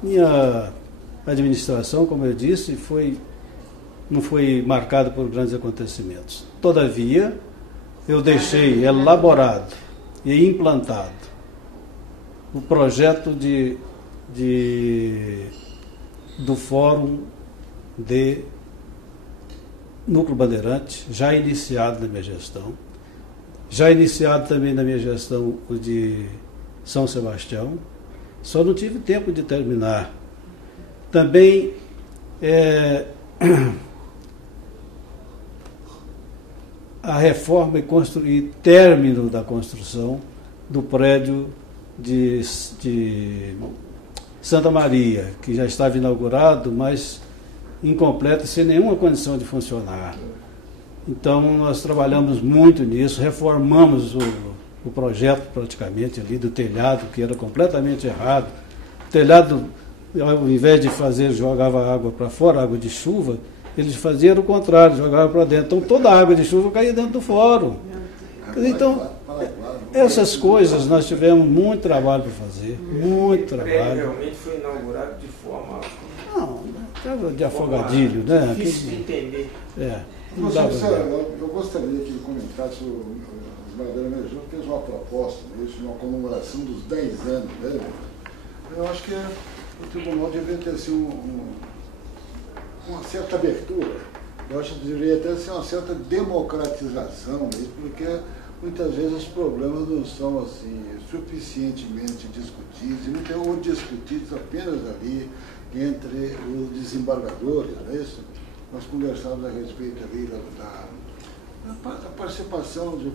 minha administração, como eu disse, não foi marcada por grandes acontecimentos. Todavia, eu deixei elaborado e implantado o projeto do Fórum de Núcleo Bandeirante, já iniciado na minha gestão, já iniciado também na minha gestão o de São Sebastião, só não tive tempo de terminar. Também a reforma e término da construção do prédio de Santa Maria, que já estava inaugurado, mas incompleto, sem nenhuma condição de funcionar. Então, nós trabalhamos muito nisso, reformamos o projeto praticamente ali do telhado, que era completamente errado. O telhado, ao invés de jogava água para fora, água de chuva, eles faziam o contrário, jogavam para dentro. Então, toda a água de chuva caía dentro do fórum. Então, essas coisas nós tivemos muito trabalho para fazer, muito trabalho. Realmente foi inaugurado de forma... Não, estava de afogadilho, né? Difícil de entender. Eu gostaria que ele comentasse, o desembargador Melejão fez uma proposta, uma comemoração dos 10 anos, né? Eu acho que o tribunal deveria ter assim, uma certa abertura. Eu acho que deveria até ser uma certa democratização, porque muitas vezes os problemas não são assim, suficientemente discutidos, ou discutidos apenas ali entre os desembargadores, não é isso? Nós conversávamos a respeito ali da participação dos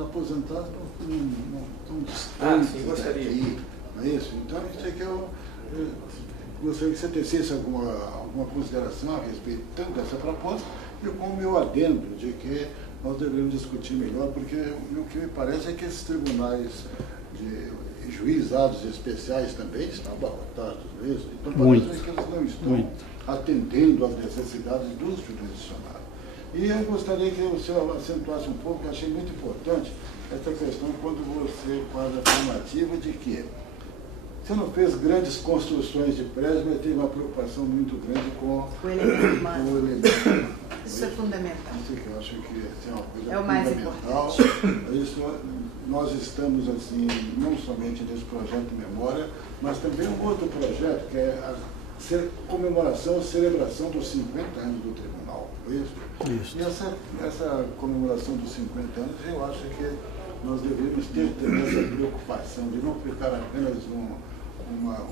aposentados não tão distantes daqui, não é isso? Então, isso é que eu gostaria que você tecesse alguma consideração a respeito tanto dessa proposta e como meu adendo de que nós devemos discutir melhor, porque o que me parece é que esses tribunais de juizados especiais também estão abarrotados mesmo. Então parece que eles não estão atendendo às necessidades dos jurisdicionários. E eu gostaria que o senhor acentuasse um pouco, eu achei muito importante essa questão quando você faz a afirmativa de que você não fez grandes construções de prédios, mas teve uma preocupação muito grande com o elemento humano. Humano. Isso é fundamental. Isso que eu acho que é uma coisa é o mais fundamental. importante. Isso, nós estamos, assim, não somente nesse projeto de memória, mas também um outro projeto, que é a comemoração, celebração dos 50 anos do tribunal. Isso. E essa comemoração dos 50 anos, eu acho que nós devemos ter essa preocupação de não ficar apenas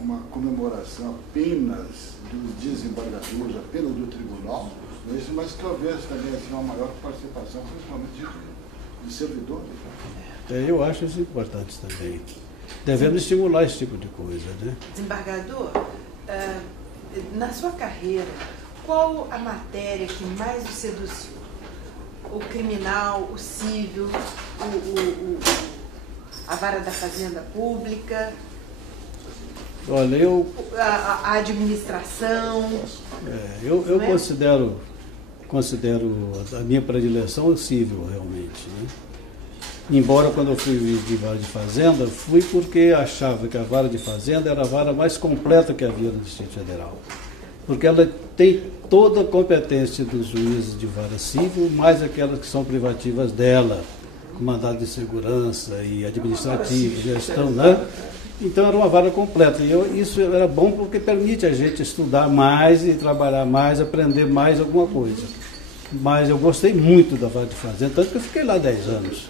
uma comemoração apenas dos desembargadores, apenas do tribunal, mas que houvesse também assim, uma maior participação, principalmente de servidores. Eu acho isso importante também. Devemos estimular esse tipo de coisa, né? Desembargador, na sua carreira, qual a matéria que mais o seduziu? O criminal, o civil, a vara da fazenda pública? Olha, a administração? Eu considero a minha predileção o civil, realmente, né? Embora quando eu fui de vara de fazenda, fui porque achava que a vara de fazenda era a vara mais completa que havia no Distrito Federal. Porque ela tem toda a competência dos juízes de vara civil, mais aquelas que são privativas dela, com mandado de segurança e administrativo, gestão, né? Então era uma vara completa. E isso era bom porque permite a gente estudar mais e trabalhar mais, aprender mais alguma coisa. Mas eu gostei muito da vara de fazenda, tanto que eu fiquei lá 10 anos.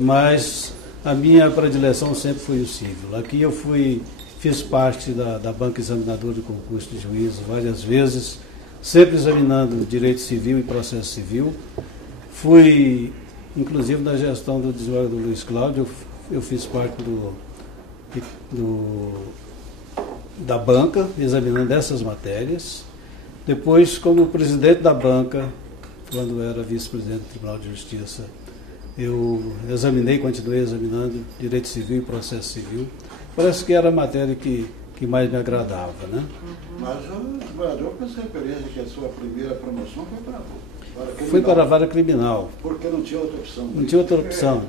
Mas a minha predileção sempre foi o civil. Aqui eu fiz parte da banca examinadora de concurso de juízes várias vezes, sempre examinando direito civil e processo civil. Fui, inclusive, na gestão do desembargador Luiz Cláudio, eu fiz parte da banca, examinando essas matérias. Depois, como presidente da banca, quando eu era vice-presidente do Tribunal de Justiça, eu continuei examinando direito civil e processo civil. Parece que era a matéria que mais me agradava, né? Mas o desembargador fez referência que a sua primeira promoção foi para a vara criminal. Fui para a vara criminal. Porque não tinha outra opção. Não tinha outra opção.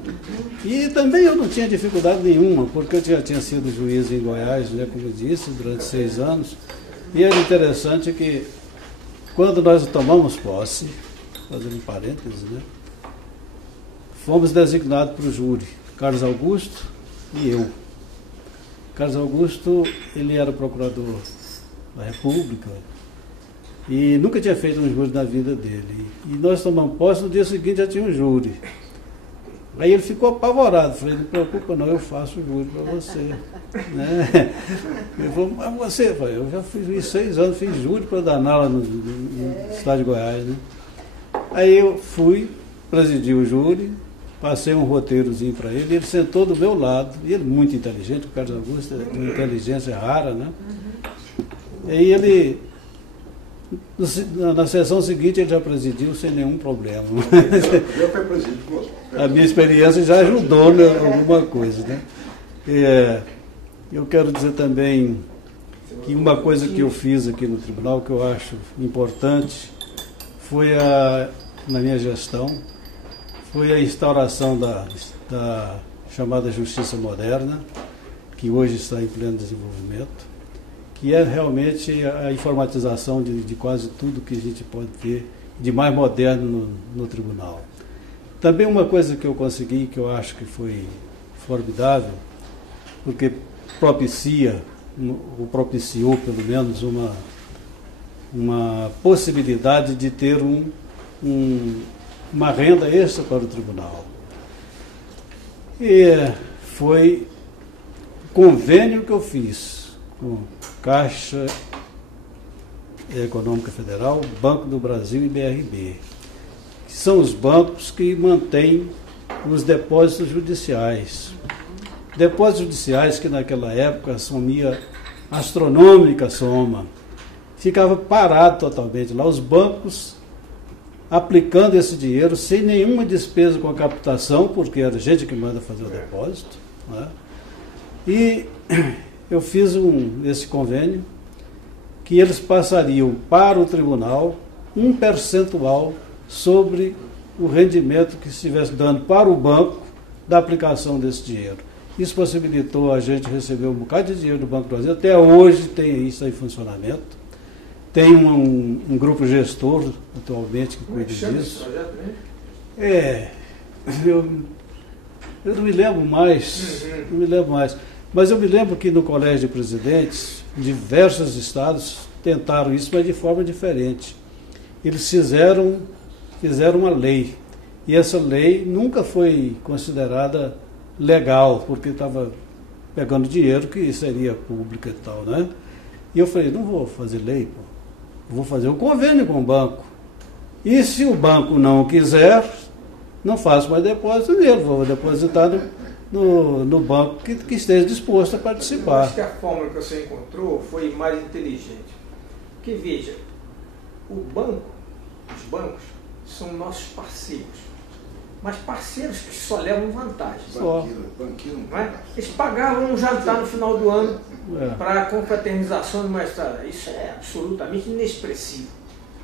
E também eu não tinha dificuldade nenhuma, porque eu já tinha sido juiz em Goiás, né, como eu disse, durante 6 anos. E era interessante que, quando nós tomamos posse, fazendo um parênteses, né, fomos designados para o júri, Carlos Augusto e eu. Carlos Augusto, ele era procurador da República e nunca tinha feito um júri na vida dele. E nós tomamos posse, no dia seguinte já tinha um júri. Aí ele ficou apavorado, falei, não preocupa não, eu faço o júri para você. Né? Ele falou, mas você, eu já fiz 6 anos, fiz júri para danar lá no estado de Goiás. Né? Aí eu fui, presidi o júri, passei um roteirozinho para ele, ele sentou do meu lado, e ele muito inteligente, o Carlos Augusto é uma inteligência rara, né? E aí ele, na sessão seguinte, ele já presidiu sem nenhum problema. Já foi presidente com você. A minha experiência já ajudou em alguma coisa, né? Eu quero dizer também que uma coisa que eu fiz aqui no tribunal, que eu acho importante, foi na minha gestão, foi a instauração da chamada justiça moderna, que hoje está em pleno desenvolvimento, que é realmente a informatização de quase tudo que a gente pode ter de mais moderno no tribunal. Também uma coisa que eu consegui, que eu acho que foi formidável, porque propiciou pelo menos uma possibilidade de ter uma renda extra para o tribunal. E foi o convênio que eu fiz com Caixa Econômica Federal, Banco do Brasil e BRB, que são os bancos que mantêm os depósitos judiciais. Depósitos judiciais que naquela época assumia astronômica soma. Ficava parado totalmente lá, os bancos aplicando esse dinheiro sem nenhuma despesa com a captação, porque era a gente que manda fazer o depósito. Né? E eu fiz esse convênio que eles passariam para o tribunal um percentual sobre o rendimento que estivesse dando para o banco da aplicação desse dinheiro. Isso possibilitou a gente receber um bocado de dinheiro do Banco do Brasil. Até hoje tem isso em funcionamento. Tem um grupo gestor atualmente que cuida disso. Eu não me lembro mais. Não me lembro mais. Mas eu me lembro que no Colégio de Presidentes, diversos estados tentaram isso, mas de forma diferente. Eles fizeram uma lei. E essa lei nunca foi considerada legal, porque estava pegando dinheiro que seria público e tal, né? E eu falei, não vou fazer lei, pô. Vou fazer um convênio com o banco. E se o banco não quiser, não faço mais depósito nele, vou depositar no banco que esteja disposto a participar. Eu acho que a fórmula que você encontrou foi mais inteligente. Porque, veja, os bancos são nossos parceiros. Mas parceiros que só levam vantagem. Banqueiro, não é? Eles pagavam um jantar no final do ano para a confraternização de uma estrada. Isso é absolutamente inexpressivo.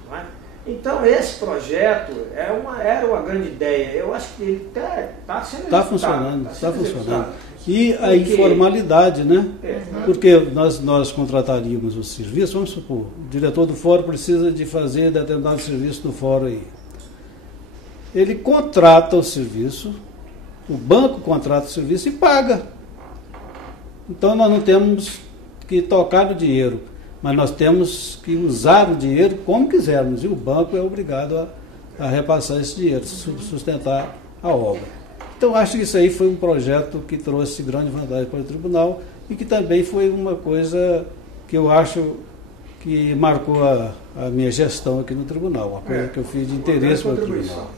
Não é? Então, esse projeto era uma grande ideia. Eu acho que ele está sendo Está funcionando. E a informalidade, né? Porque nós contrataríamos o serviço, vamos supor, o diretor do fórum precisa de fazer determinado serviço no fórum aí. Ele contrata o serviço, o banco contrata o serviço e paga. Então nós não temos que tocar no dinheiro, mas nós temos que usar o dinheiro como quisermos, e o banco é obrigado a repassar esse dinheiro, sustentar a obra. Então acho que isso aí foi um projeto que trouxe grande vantagem para o tribunal e que também foi uma coisa que eu acho que marcou a minha gestão aqui no tribunal, uma coisa que eu fiz de interesse para o tribunal.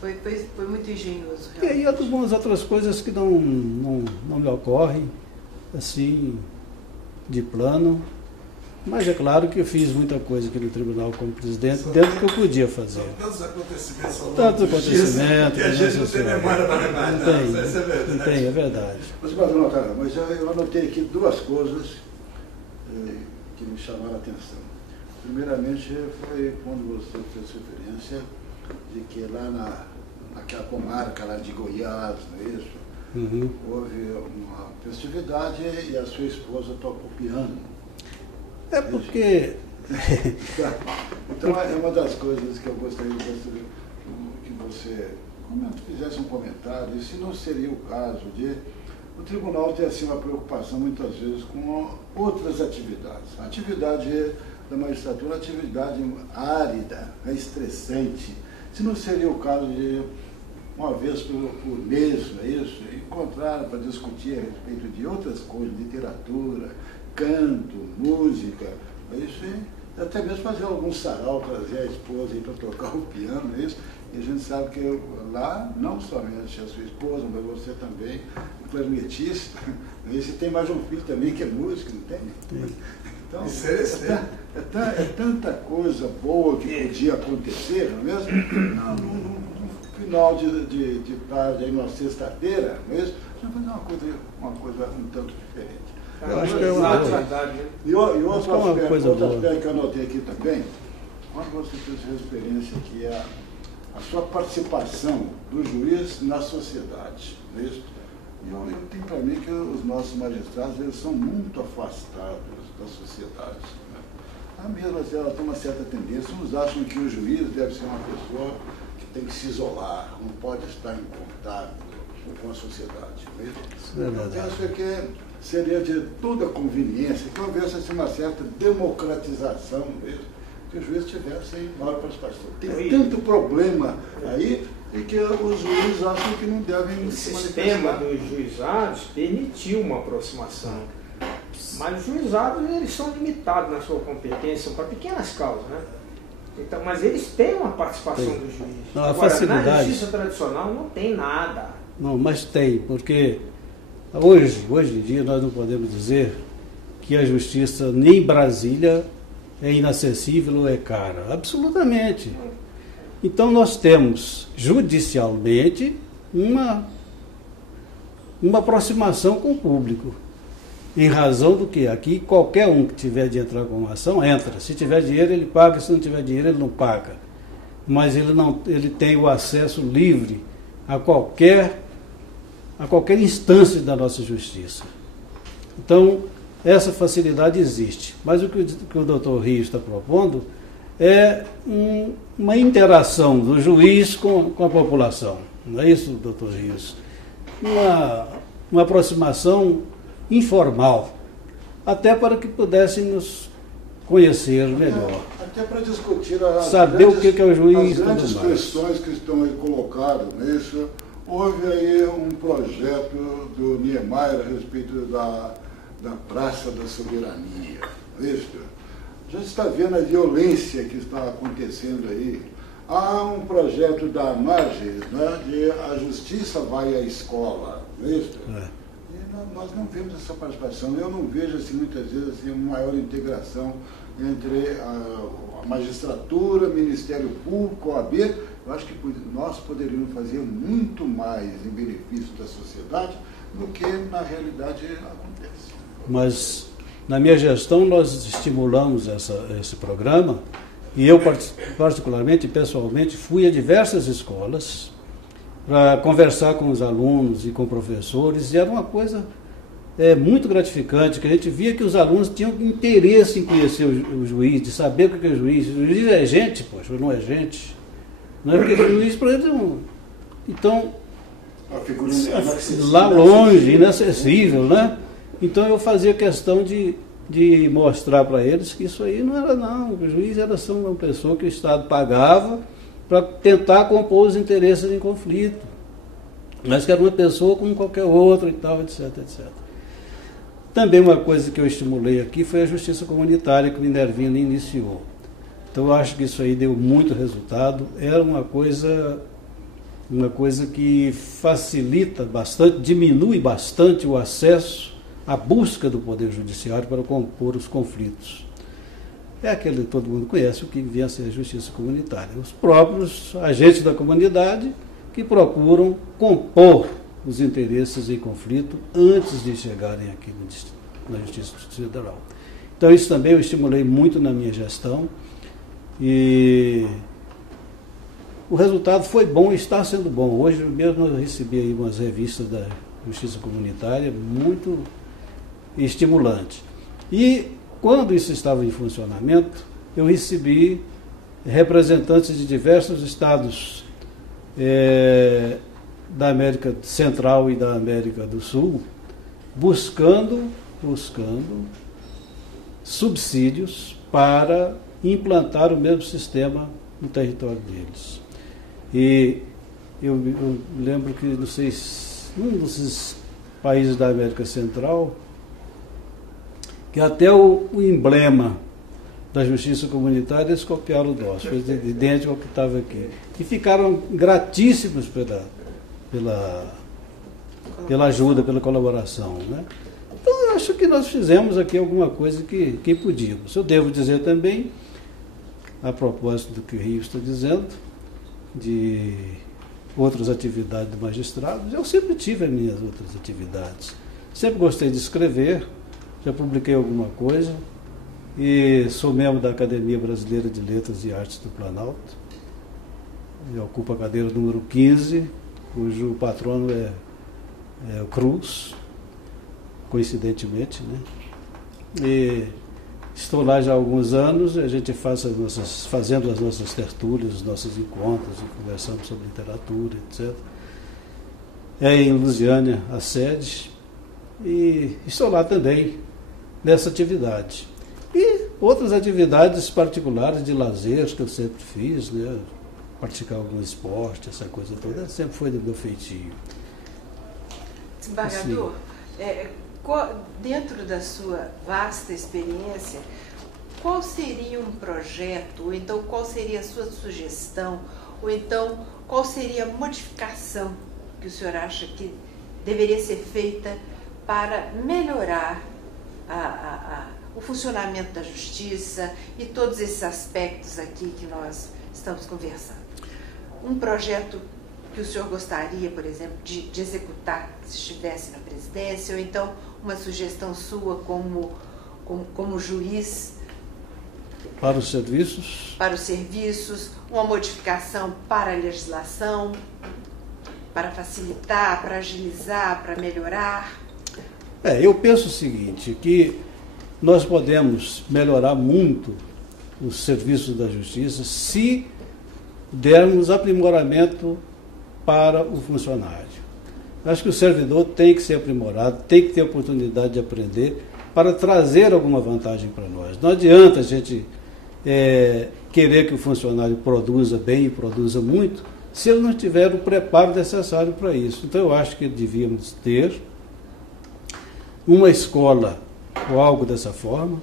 Foi muito engenhoso. E aí algumas outras coisas que não me ocorrem, assim, de plano. Mas é claro que eu fiz muita coisa aqui no tribunal como presidente, dentro do que eu podia fazer. Tantos acontecimentos ao longo Tanto dos dias, acontecimento, que a gente não tem memória para lembrar, não. Isso é verdade. Não tem, é verdade. Mas eu anotei aqui duas coisas que me chamaram a atenção. Primeiramente, foi quando você fez referência de que lá naquela comarca lá de Goiás, não é isso? Uhum. Houve uma festividade e a sua esposa tocou piano. É porque... Então é uma das coisas que eu gostaria que você fizesse um comentário, e se não seria o caso de o tribunal ter assim, uma preocupação muitas vezes com outras atividades. A atividade da magistratura é uma atividade árida, estressante. Se não seria o caso de, uma vez por mês, é isso, encontrar para discutir a respeito de outras coisas, literatura, canto, música, é isso, e até mesmo fazer algum sarau, trazer a esposa para tocar o piano, é isso. E a gente sabe que lá, não somente a sua esposa, mas você também, clarinetista, e você tem mais um filho também que é músico, não tem? Então, é tanta coisa boa que podia acontecer, não é mesmo? No final de tarde, aí numa sexta-feira, não é mesmo? Já fazer uma coisa um tanto diferente. Eu acho que é uma verdade. E outro aspecto boa. que eu anotei aqui também, quando você fez referência aqui a sua participação do juiz na sociedade, não é isso? Eu tenho para mim que os nossos magistrados eles são muito afastados da sociedade. Né? A mesma ela tem uma certa tendência, uns acham que o juiz deve ser uma pessoa que tem que se isolar, não pode estar em contato com a sociedade. Não é isso? Eu acho que seria de toda conveniência que houvesse assim, uma certa democratização mesmo, que o juiz tivesse maior participação. Tem tanto problema aí e que os juízes acham que não devem O se sistema manifestar. dos juizados permitiu uma aproximação, mas os juizados eles são limitados na sua competência para pequenas causas, né? Então, mas eles têm uma participação do juiz. Não, a Agora, facilidade. na justiça tradicional não tem nada. Não, mas tem, porque hoje em dia nós não podemos dizer que a justiça nem em Brasília é inacessível ou é cara. Absolutamente. Então nós temos judicialmente uma aproximação com o público. Em razão do que aqui qualquer um que tiver de entrar com uma ação, entra. Se tiver dinheiro, ele paga, se não tiver dinheiro, ele não paga. Mas ele tem o acesso livre a qualquer instância da nossa justiça. Então, essa facilidade existe. Mas o que o doutor Rio está propondo é uma interação do juiz com a população. Não é isso, doutor Rios? Uma aproximação informal, até para que pudéssemos conhecer melhor. Até para discutir saber o que é o juiz as grandes e tudo mais. questões que estão aí colocadas nisso. Houve aí um projeto do Niemeyer a respeito da Praça da Soberania. Isso. Já está vendo a violência que está acontecendo aí. Há um projeto da Marges, né, de a justiça vai à escola. Isso. E nós não vemos essa participação. Eu não vejo assim, muitas vezes assim, uma maior integração entre a magistratura, Ministério Público, OAB. Eu acho que nós poderíamos fazer muito mais em benefício da sociedade do que na realidade acontece. Mas na minha gestão nós estimulamos esse programa e eu particularmente, pessoalmente, fui a diversas escolas para conversar com os alunos e com professores, e era uma coisa muito gratificante, que a gente via que os alunos tinham interesse em conhecer o juiz, de saber o que é o juiz. O juiz é gente, poxa, não é gente. Não é porque o juiz, por exemplo, então, lá longe, inacessível, né? Então eu fazia questão de mostrar para eles que isso aí não era não, o juiz era só uma pessoa que o Estado pagava para tentar compor os interesses em conflito, mas que era uma pessoa como qualquer outra e tal, etc, etc. Também uma coisa que eu estimulei aqui foi a justiça comunitária que o Minervino iniciou. Então eu acho que isso aí deu muito resultado, era uma coisa uma coisa que facilita bastante, diminui bastante o acesso à busca do Poder Judiciário para compor os conflitos. É aquele que todo mundo conhece, o que vem a ser a justiça comunitária. Os próprios agentes da comunidade que procuram compor os interesses em conflito antes de chegarem aqui na Justiça Federal. Então isso também eu estimulei muito na minha gestão e o resultado foi bom e está sendo bom. Hoje mesmo eu recebi aí umas revistas da Justiça Comunitária muito estimulante. E quando isso estava em funcionamento, eu recebi representantes de diversos estados da América Central e da América do Sul, buscando subsídios para implantar o mesmo sistema no território deles. E eu lembro que, não sei, um desses países da América Central, que até o emblema da justiça comunitária eles copiaram o nosso, foi idêntico ao que estava aqui. E ficaram gratíssimos pela ajuda, pela colaboração, né? Então, eu acho que nós fizemos aqui alguma coisa que podíamos. Eu devo dizer também, a propósito do que o Rio está dizendo, de outras atividades do magistrado, eu sempre tive as minhas outras atividades. Sempre gostei de escrever, já publiquei alguma coisa, e sou membro da Academia Brasileira de Letras e Artes do Planalto. Eu ocupo a cadeira número 15, cujo patrono é o Cruz, coincidentemente, né? E estou lá já há alguns anos, a gente fazendo as nossas tertúlias, os nossos encontros, e conversamos sobre literatura, etc. É em Lusiânia a sede, e estou lá também nessa atividade. E outras atividades particulares de lazer que eu sempre fiz, né? Praticar algum esporte, essa coisa toda, sempre foi do meu feitio. Desembargador, dentro da sua vasta experiência, qual seria um projeto, ou então qual seria a sua sugestão, ou então qual seria a modificação que o senhor acha que deveria ser feita para melhorar o funcionamento da justiça e todos esses aspectos aqui que nós estamos conversando? Um projeto que o senhor gostaria, por exemplo, de executar se estivesse na presidência, ou então uma sugestão sua como juiz? Para os serviços? Para os serviços, uma modificação para a legislação, para facilitar, para agilizar, para melhorar? Eu penso o seguinte, que nós podemos melhorar muito os serviços da justiça se dermos aprimoramento para o funcionário. Acho que o servidor tem que ser aprimorado, tem que ter oportunidade de aprender para trazer alguma vantagem para nós. Não adianta a gente querer que o funcionário produza bem e produza muito se ele não tiver o preparo necessário para isso. Então eu acho que devíamos ter uma escola ou algo dessa forma.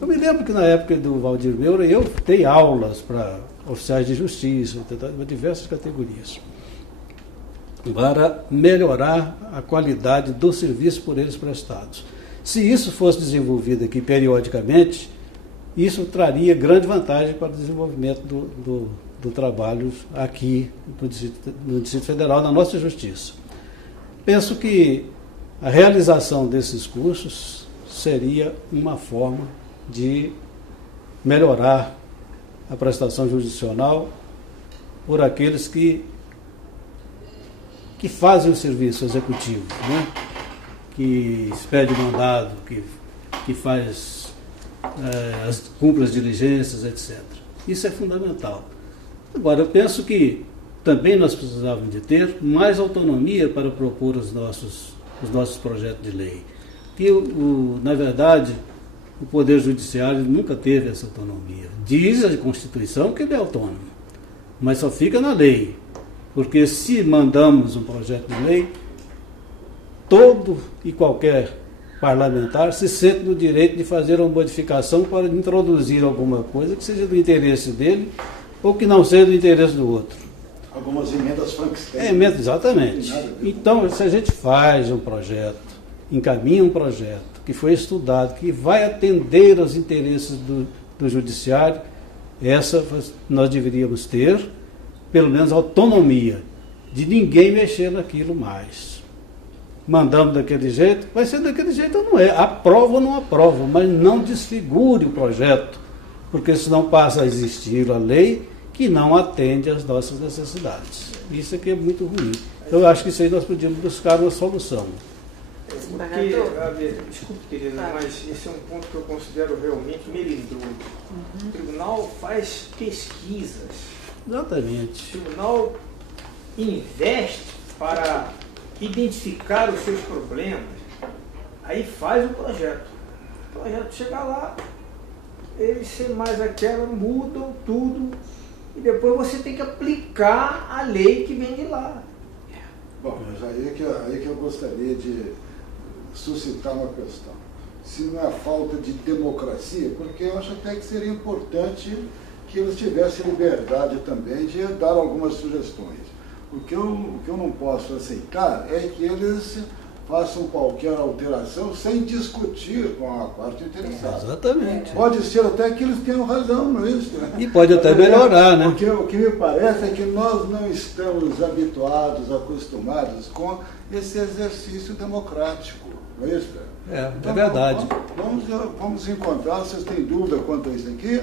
Eu me lembro que na época do Valdir Meura eu dei aulas para oficiais de justiça, diversas categorias, para melhorar a qualidade do serviço por eles prestados. Se isso fosse desenvolvido aqui periodicamente, isso traria grande vantagem para o desenvolvimento do trabalho aqui no Distrito Federal, na nossa justiça. Penso que a realização desses cursos seria uma forma de melhorar a prestação jurisdicional por aqueles que fazem o serviço executivo, né? Que expede mandado, que faz cumpre as diligências, etc. Isso é fundamental. Agora, eu penso que também nós precisávamos de ter mais autonomia para propor os nossos projetos de lei. Que, na verdade, o Poder Judiciário nunca teve essa autonomia. Diz a Constituição que ele é autônomo, mas só fica na lei. Porque se mandamos um projeto de lei, todo e qualquer parlamentar se sente no direito de fazer uma modificação para introduzir alguma coisa que seja do interesse dele ou que não seja do interesse do outro. Algumas emendas Frankenstein. Exatamente. Então, se a gente faz um projeto, encaminha um projeto que foi estudado, que vai atender aos interesses do judiciário, nós deveríamos ter, pelo menos, autonomia de ninguém mexer naquilo mais. Mandamos daquele jeito, vai ser daquele jeito ou não é. Aprova ou não aprova, mas não desfigure o projeto, porque senão passa a existir a lei que não atende às nossas necessidades. Isso aqui é muito ruim. Então, eu acho que isso aí nós podíamos buscar uma solução. Porque, desculpe, querida, mas esse é um ponto que eu considero realmente melindroso. O tribunal faz pesquisas. Exatamente. O tribunal investe para identificar os seus problemas, aí faz o projeto. O projeto chega lá, eles sem mais aquela, mudam tudo, e depois você tem que aplicar a lei que vem de lá. Bom, mas aí que eu gostaria de suscitar uma questão. Se não é falta de democracia, porque eu acho até que seria importante que eles tivessem liberdade também de dar algumas sugestões. O que eu não posso aceitar é que eles façam qualquer alteração sem discutir com a parte interessada. Exatamente. Pode ser até que eles tenham razão nisso. E pode até melhorar, né? Porque o que me parece é que nós não estamos habituados, acostumados com esse exercício democrático. Não é isso? É verdade. Vamos encontrar, vocês têm dúvida quanto a isso aqui?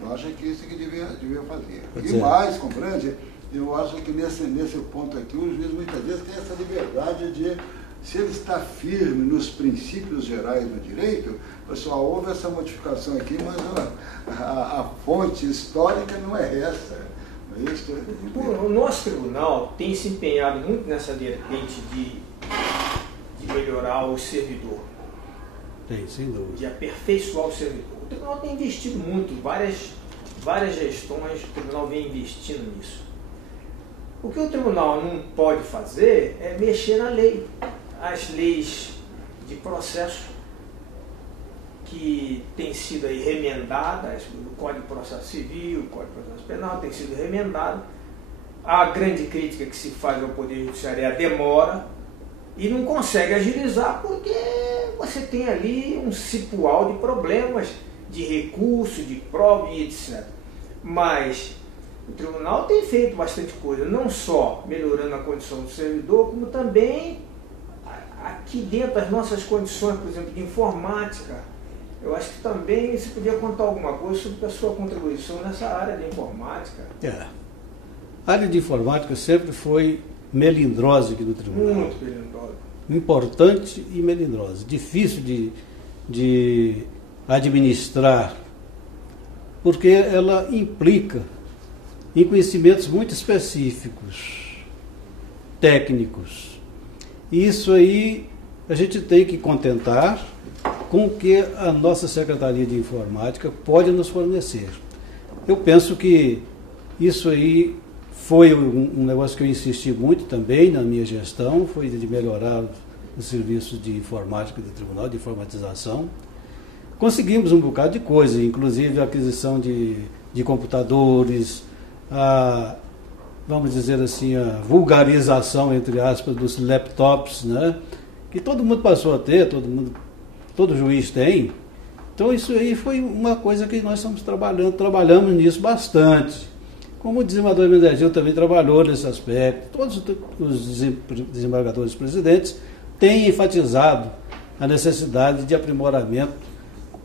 Eu acho que isso que devia fazer. Pode e ser. mais, compreende? Eu acho que nesse ponto aqui, o juiz muitas vezes tem essa liberdade de, se ele está firme nos princípios gerais do direito, pessoal, houve essa modificação aqui, mas a fonte histórica não é essa. Não é isso? O nosso tribunal tem se empenhado muito nessa vertente de melhorar o servidor. Tem, sem dúvida. De aperfeiçoar o servidor. O tribunal tem investido muito, várias gestões, o tribunal vem investindo nisso. O que o tribunal não pode fazer é mexer na lei. As leis de processo que têm sido aí remendadas, o Código de Processo Civil, o Código de Processo Penal tem sido remendado. A grande crítica que se faz ao Poder Judiciário é a demora e não consegue agilizar porque você tem ali um cipual de problemas, de recurso, de prova e etc. Mas o tribunal tem feito bastante coisa, não só melhorando a condição do servidor, como também aqui dentro as nossas condições, por exemplo, de informática. Eu acho que também você podia contar alguma coisa sobre a sua contribuição nessa área de informática. A área de informática sempre foi melindrosa aqui no tribunal. Muito melindrosa. Importante e melindrosa. Difícil de administrar, porque ela implica em conhecimentos muito específicos, técnicos. E isso aí a gente tem que contentar com o que a nossa Secretaria de Informática pode nos fornecer. Eu penso que isso aí foi um negócio que eu insisti muito também na minha gestão, foi de melhorar os serviços de informática do tribunal, de informatização. Conseguimos um bocado de coisa, inclusive a aquisição de computadores, vamos dizer assim, a vulgarização, entre aspas, dos laptops, né? Que todo mundo passou a ter, todo juiz tem. Então isso aí foi uma coisa que nós estamos trabalhamos nisso bastante. Como o desembargador Mendes também trabalhou nesse aspecto, todos os desembargadores presidentes têm enfatizado a necessidade de aprimoramento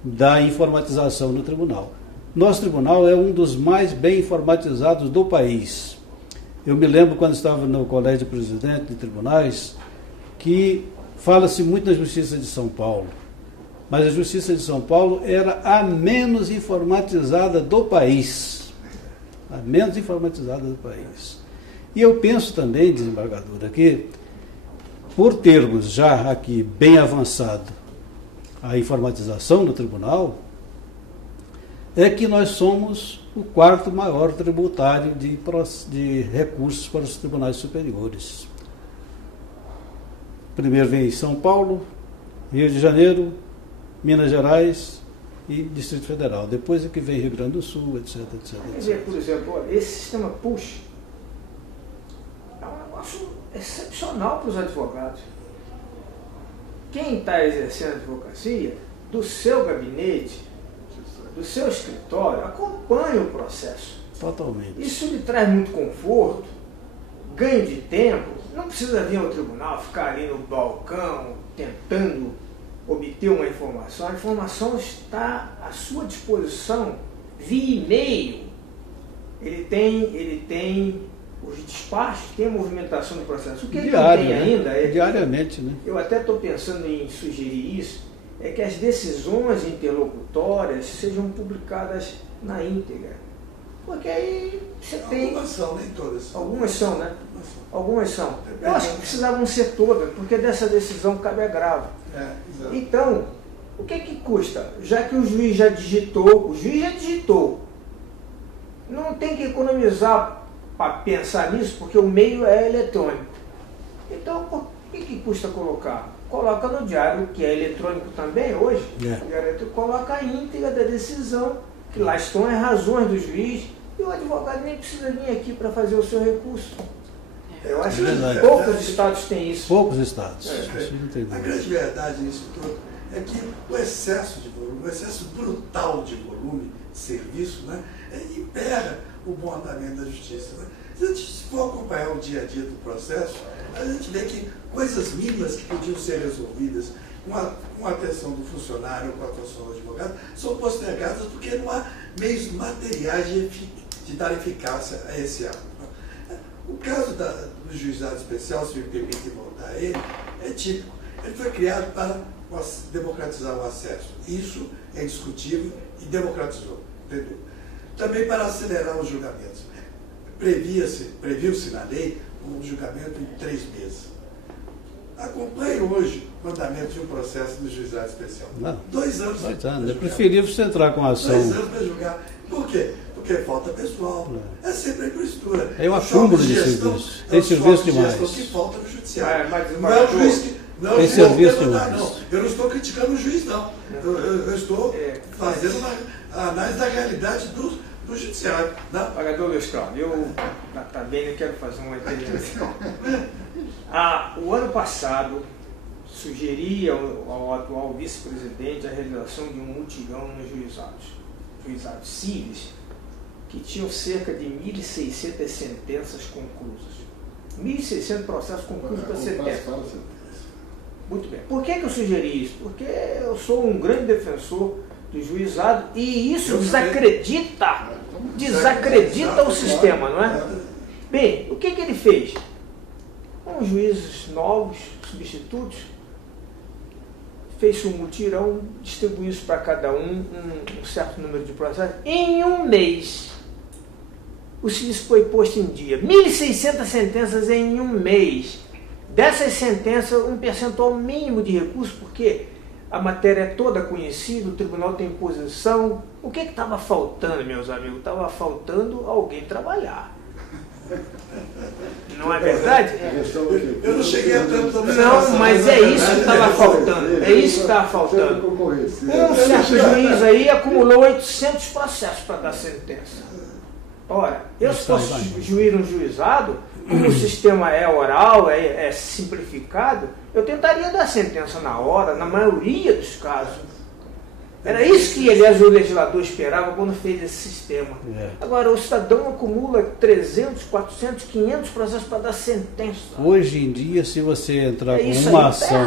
da informatização no tribunal. Nosso tribunal é um dos mais bem informatizados do país. Eu me lembro quando estava no Colégio de Presidente de Tribunais, que fala-se muito na Justiça de São Paulo, mas a Justiça de São Paulo era a menos informatizada do país. A menos informatizada do país. E eu penso também, desembargadora, que por termos já aqui bem avançado a informatização do tribunal, é que nós somos o quarto maior tributário de recursos para os tribunais superiores. Primeiro vem São Paulo, Rio de Janeiro, Minas Gerais e Distrito Federal. Depois é que vem Rio Grande do Sul, etc, etc, etc. Quer dizer, por exemplo, esse sistema PUSH, excepcional para os advogados. Quem está exercendo a advocacia, do seu gabinete, do seu escritório, acompanha o processo. Totalmente. Isso lhe traz muito conforto, ganho de tempo, não precisa vir ao tribunal, ficar ali no balcão tentando obter uma informação. A informação está à sua disposição via e-mail. Ele tem os despachos, tem a movimentação do processo. O que ele não tem ainda é... Diariamente, né? Eu até estou pensando em sugerir isso, é que as decisões interlocutórias sejam publicadas na íntegra. Porque aí você tem... Algumas são, nem todas. Algumas são, né? Algumas são. Eu acho que precisavam ser todas, porque dessa decisão cabe agravo. Exato. Então, o que custa? Já que o juiz já digitou, não tem que economizar para pensar nisso, porque o meio é eletrônico. Então, o que custa colocar? Coloca no diário, que é eletrônico também hoje, o diário eletrônico, coloca a íntegra da decisão, que lá estão as razões do juiz, e o advogado nem precisa vir aqui para fazer o seu recurso. Eu acho que poucos estados têm isso. Poucos estados. A grande verdade nisso tudo é que o excesso de volume, o excesso brutal de volume de serviço, né, emperra o bom andamento da justiça. Né? Se a gente for acompanhar o dia a dia do processo, a gente vê que coisas mínimas que podiam ser resolvidas com a atenção do funcionário ou com a atenção do advogado são postergadas porque não há meios materiais de dar eficácia a esse ato. O caso do juizado especial, se me permite voltar a ele, é típico. Ele foi criado para democratizar o acesso. Isso é indiscutível e democratizou. Entendeu? Também para acelerar os julgamentos. Previu-se na lei um julgamento em 3 meses. Acompanhe hoje o andamento de um processo do juizado especial. Não, 2 anos. 2 anos. É preferível você entrar com a ação. 2 anos para julgar. Por quê? Porque falta pessoal. É sempre a infraestrutura. É um acúmulo de serviço. Tem serviço demais. Que falta no judiciário. Mas não é o juiz que... Não, tem serviço demais. Não. Eu não estou criticando o juiz, não. Eu estou fazendo uma análise da realidade do judiciário. Pagador Luiz Cláudio, eu também não quero fazer uma intervenção. O ano passado, sugeri ao atual vice-presidente a realização de um mutirão nos juizados civis, que tinham cerca de 1.600 sentenças conclusas. 1.600 processos conclusos para sentença. Muito bem. Por que eu sugeri isso? Porque eu sou um grande defensor do juizado e isso desacredita o sistema, não é? Bem, o que ele fez? Com juízes novos, substitutos, fez um mutirão, distribuiu isso para cada um certo número de processos. Em um mês, o serviço foi posto em dia. 1.600 sentenças em um mês. Dessas sentenças, um percentual mínimo de recurso, porque a matéria é toda conhecida, o tribunal tem posição. O que estava faltando, meus amigos? Estava faltando alguém trabalhar. Não é verdade? Eu não cheguei a tanto... Não, mas é isso que estava faltando. É isso que estava faltando. Um certo juiz aí acumulou 800 processos para dar sentença. Ora, eu se fosse juir um juizado, como o sistema é oral, é simplificado, eu tentaria dar sentença na hora, na maioria dos casos. Era isso que, aliás, o legislador esperava quando fez esse sistema. Agora, o cidadão acumula 300, 400, 500 processos para dar sentença. Hoje em dia, se você entrar com uma ação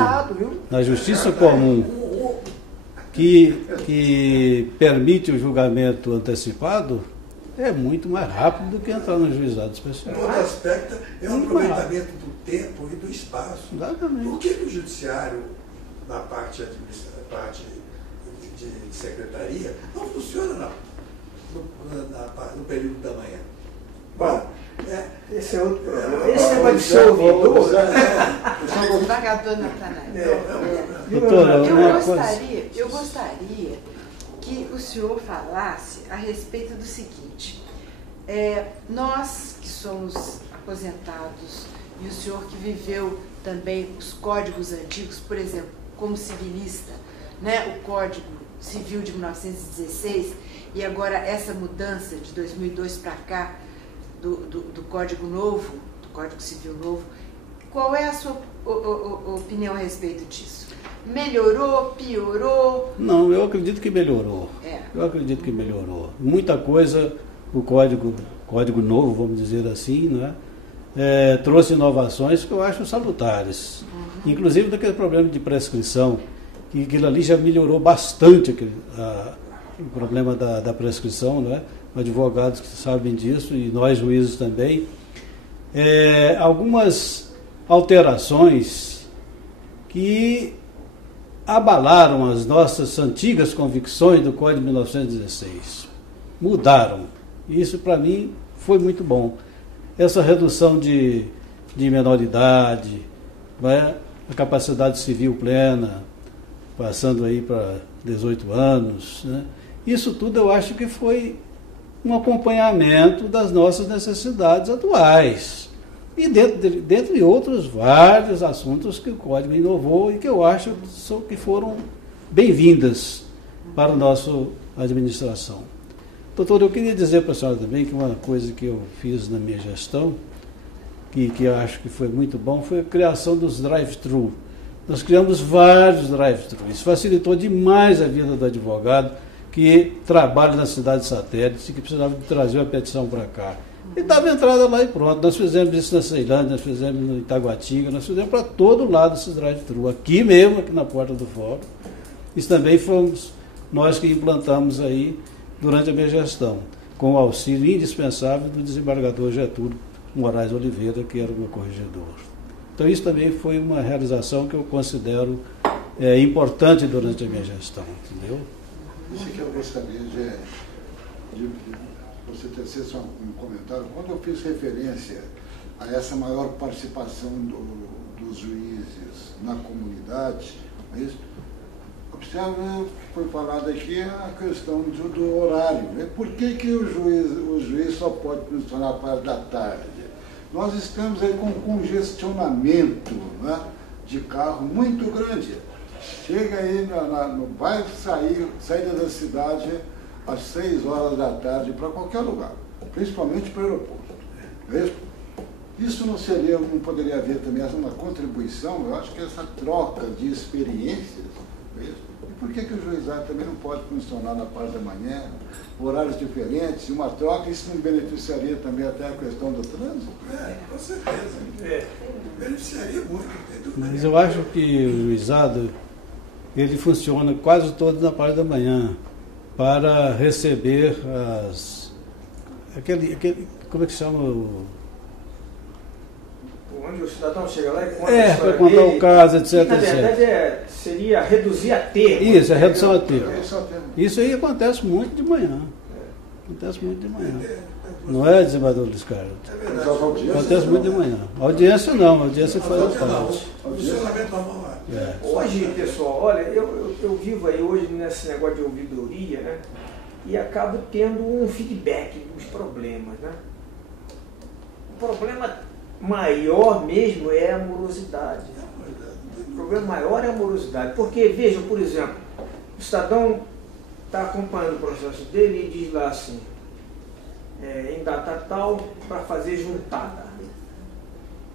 na justiça comum que permite o julgamento antecipado, é muito mais rápido do que entrar no juizado especial. Um outro aspecto é o aproveitamento do tempo e do espaço. Exatamente. Por que o judiciário, na parte administrativa, de secretaria, não funciona no período da manhã? Bom, esse é outro problema. Esse negócio de ser ouvidor... Devagador, Natanael. Eu gostaria que o senhor falasse a respeito do seguinte. Nós que somos aposentados e o senhor que viveu também os códigos antigos, por exemplo, como civilista, né, o Código Civil de 1916 e agora essa mudança de 2002 para cá do Código Novo, do Código Civil Novo, Qual é a sua opinião a respeito disso? Melhorou, piorou? Não, eu acredito que melhorou. É. Eu acredito que melhorou. Muita coisa, o código novo, vamos dizer assim, né, trouxe inovações que eu acho salutares. Inclusive daquele problema de prescrição, que aquilo ali já melhorou bastante o problema da prescrição, né? Advogados que sabem disso e nós juízes também. Algumas alterações que abalaram as nossas antigas convicções do Código de 1916. Mudaram. Isso, para mim, foi muito bom. Essa redução de menoridade, né? A capacidade civil plena, passando aí para 18 anos. Né? Isso tudo eu acho que foi um acompanhamento das nossas necessidades atuais. E dentre outros vários assuntos que o Código inovou e que eu acho que foram bem-vindas para a nossa administração. Doutor, eu queria dizer para a senhora também que uma coisa que eu fiz na minha gestão, que eu acho que foi muito bom, foi a criação dos drive-thru. Nós criamos vários drive-thru. Isso facilitou demais a vida do advogado que trabalha na cidade satélite e que precisava de trazer uma petição para cá. E dava entrada lá e pronto. Nós fizemos isso na Ceilândia, nós fizemos no Itaguatinga, nós fizemos para todo lado esses drive-thru. Aqui mesmo, aqui na porta do fórum. Isso também fomos nós que implantamos aí durante a minha gestão, com o auxílio indispensável do desembargador Getúlio Moraes Oliveira, que era o meu corregedor. Então isso também foi uma realização que eu considero importante durante a minha gestão, entendeu? Isso que eu gostaria de você tecer só um comentário. Quando eu fiz referência a essa maior participação dos juízes na comunidade, observa, foi falado aqui a questão do horário. Né? Por que o juiz só pode funcionar a parte da tarde? Nós estamos aí com um congestionamento, né, de carro muito grande. Chega aí, vai saída da cidade às 6 horas da tarde para qualquer lugar, principalmente para o aeroporto. Isso não poderia haver também uma contribuição? Eu acho que essa troca de experiências, e por que o juizado também não pode funcionar na parte da manhã, horários diferentes, uma troca, isso não beneficiaria também até a questão do trânsito? Com certeza. Beneficiaria muito. Mas eu acho que o juizado, ele funciona quase todo na parte da manhã, para receber como é que chama onde o cidadão chega lá e conta a história para contar dele, o caso, etc. Na verdade, seria reduzir a termo. Isso, é redução a termo. Isso aí acontece muito de manhã. Acontece muito de manhã. Não é, desembargador Luiz Carlos? É verdade. Acontece muito de manhã. Audiência não, audiência faz a parte. Funcionamento normal. Hoje, pessoal, olha, eu vivo aí hoje nesse negócio de ouvidoria, né? E acabo tendo um feedback dos problemas, né? O problema maior mesmo é a morosidade. O problema maior é a morosidade. Porque, vejam, por exemplo, o cidadão está acompanhando o processo dele e diz lá assim, em data tal, para fazer juntada.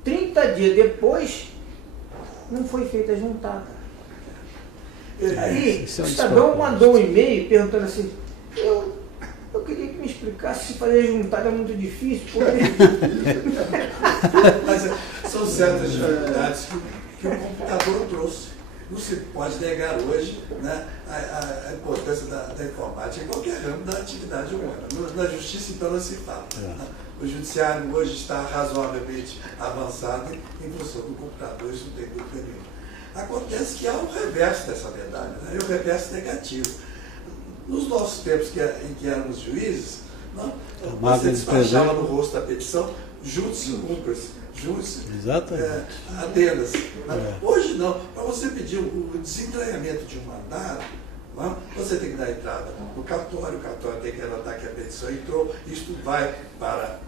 30 dias depois, não foi feita a juntada. Aí, o cidadão mandou um e-mail perguntando assim, eu queria que me explicasse se fazer juntada é muito difícil, porque... Mas são certas dificuldades que o computador trouxe. Não se pode negar hoje, né, a importância da informática em qualquer ramo da atividade humana. Na justiça, então, não se fala. O judiciário hoje está razoavelmente avançado em função do computador, isso não tem dúvida nenhuma. Acontece que há um reverso dessa medalha, né, e o reverso negativo. Nos nossos tempos em que éramos juízes, não, você despachava no rosto da petição, júdice cúmplice. Apenas. Hoje não. Para você pedir o desentranhamento de um mandado, não, você tem que dar entrada no cartório, o cartório tem que anotar que a petição entrou, isto vai para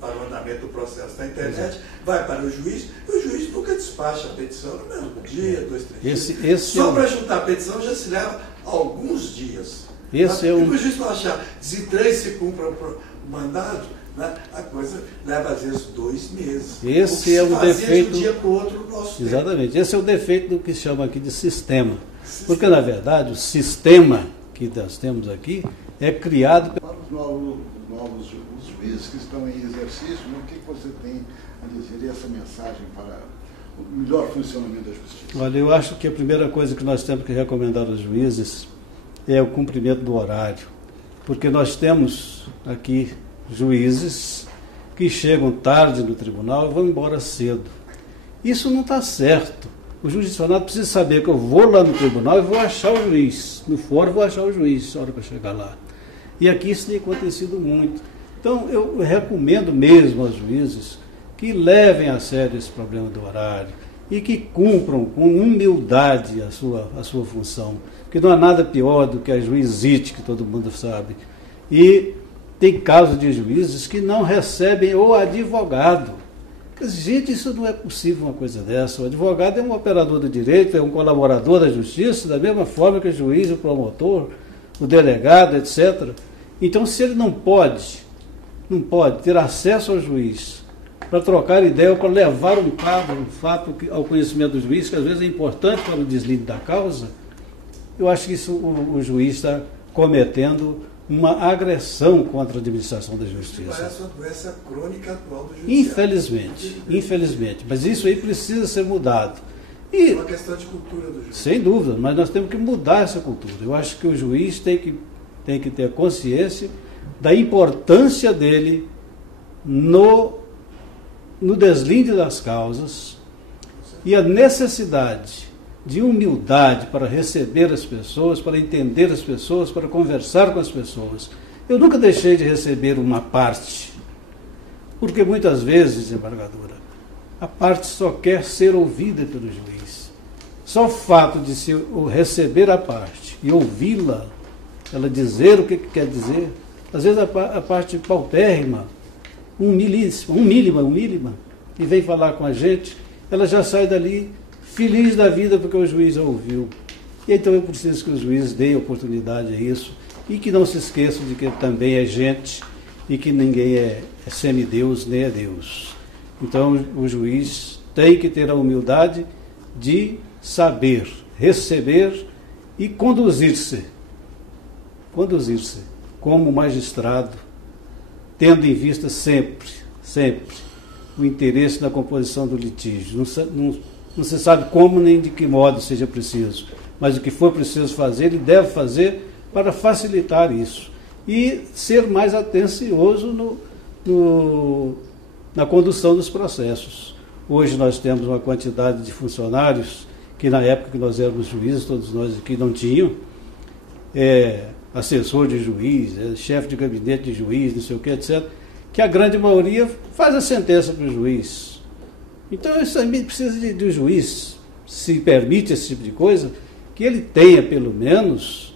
o andamento do processo na internet, vai para o juiz, e o juiz nunca despacha a petição no mesmo dia, 2, 3 dias. Só para juntar a petição já se leva alguns dias. Esse é um... Se o juiz não achar, se 3 se cumpra o mandado, né, a coisa leva às vezes 2 meses. Esse é um defeito... de um dia para o outro no nosso Exatamente. Tempo. Esse é o defeito do que se chama aqui de sistema. Porque, na verdade, o sistema que nós temos aqui é criado... Para os novos os juízes que estão em exercício, o que você tem a dizer essa mensagem para o melhor funcionamento da justiça? Olha, eu acho que a primeira coisa que nós temos que recomendar aos juízes é o cumprimento do horário. Porque nós temos aqui juízes que chegam tarde no tribunal e vão embora cedo. Isso não está certo. O judicionário precisa saber que eu vou lá no tribunal e vou achar o juiz. No fórum vou achar o juiz na hora que eu chegar lá. E aqui isso tem acontecido muito. Então eu recomendo mesmo aos juízes que levem a sério esse problema do horário e que cumpram com humildade a sua função. Porque não há nada pior do que a juizite, que todo mundo sabe. E tem casos de juízes que não recebem o advogado. Gente, isso não é possível, uma coisa dessa. O advogado é um operador do direito, é um colaborador da justiça, da mesma forma que o juiz, o promotor, o delegado, etc. Então, se ele não pode ter acesso ao juiz para trocar ideia ou para levar um fato ao conhecimento do juiz, que às vezes é importante para o deslinde da causa, eu acho que isso o juiz está cometendo uma agressão contra a administração da justiça. Parece uma doença crônica atual do judiciário. Infelizmente. Mas isso aí precisa ser mudado. E, é uma questão de cultura do juiz. Sem dúvida, mas nós temos que mudar essa cultura. Eu acho que o juiz tem que ter consciência da importância dele no deslinde das causas e a necessidade de humildade para receber as pessoas, para entender as pessoas, para conversar com as pessoas. Eu nunca deixei de receber uma parte, porque muitas vezes, desembargadora, a parte só quer ser ouvida pelo juiz. Só o fato de se receber a parte e ouvi-la, ela dizer o que quer dizer, às vezes a parte paupérrima, humílima, e vem falar com a gente, ela já sai dali feliz da vida porque o juiz a ouviu. E então eu preciso que os juízes deem oportunidade a isso e que não se esqueçam de que também é gente e que ninguém é semideus nem é Deus. Então o juiz tem que ter a humildade de saber, receber e conduzir-se como magistrado, tendo em vista sempre o interesse na composição do litígio. Não se sabe como nem de que modo seja preciso, mas o que for preciso fazer, ele deve fazer para facilitar isso. E ser mais atencioso na condução dos processos. Hoje nós temos uma quantidade de funcionários que na época que nós éramos juízes, todos nós aqui não tinham, assessor de juiz, chefe de gabinete de juiz, não sei o que, etc., que a grande maioria faz a sentença para o juiz. Então isso também precisa de um juiz, se permite esse tipo de coisa, que ele tenha pelo menos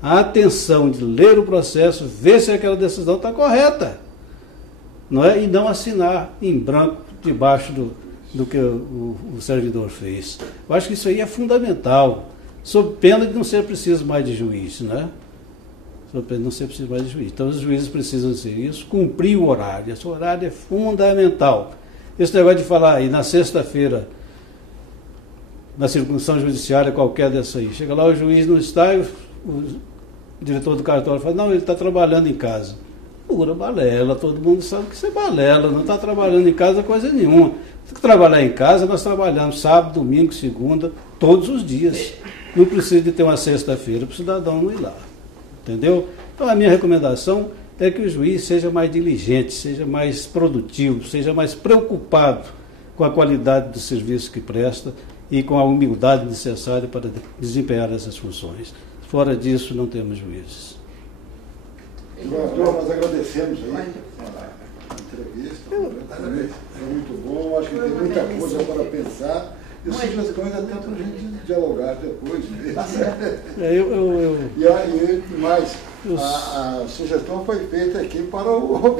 a atenção de ler o processo, ver se aquela decisão está correta, não é? E não assinar em branco debaixo do que o servidor fez. Eu acho que isso aí é fundamental, sob pena de não ser preciso mais de juiz, né? Sob pena de não ser preciso mais de juiz. Então os juízes precisam ser isso, cumprir o horário. Esse horário é fundamental. Esse negócio de falar aí, na sexta-feira, na circunstância judiciária qualquer dessa aí, chega lá, o juiz não está, e o diretor do cartório fala, não, ele está trabalhando em casa. Pura balela, todo mundo sabe que isso é balela, não está trabalhando em casa coisa nenhuma. Se trabalhar em casa, nós trabalhamos sábado, domingo, segunda, todos os dias. Não precisa de ter uma sexta-feira para o cidadão não ir lá. Entendeu? Então a minha recomendação é que o juiz seja mais diligente, seja mais produtivo, seja mais preocupado com a qualidade do serviço que presta e com a humildade necessária para desempenhar essas funções. Fora disso, não temos juízes. Nós agradecemos aí a entrevista. Foi muito bom, acho que tem muita coisa para pensar. E sugestões até para a gente dialogar depois. E mais, a sugestão foi feita aqui para o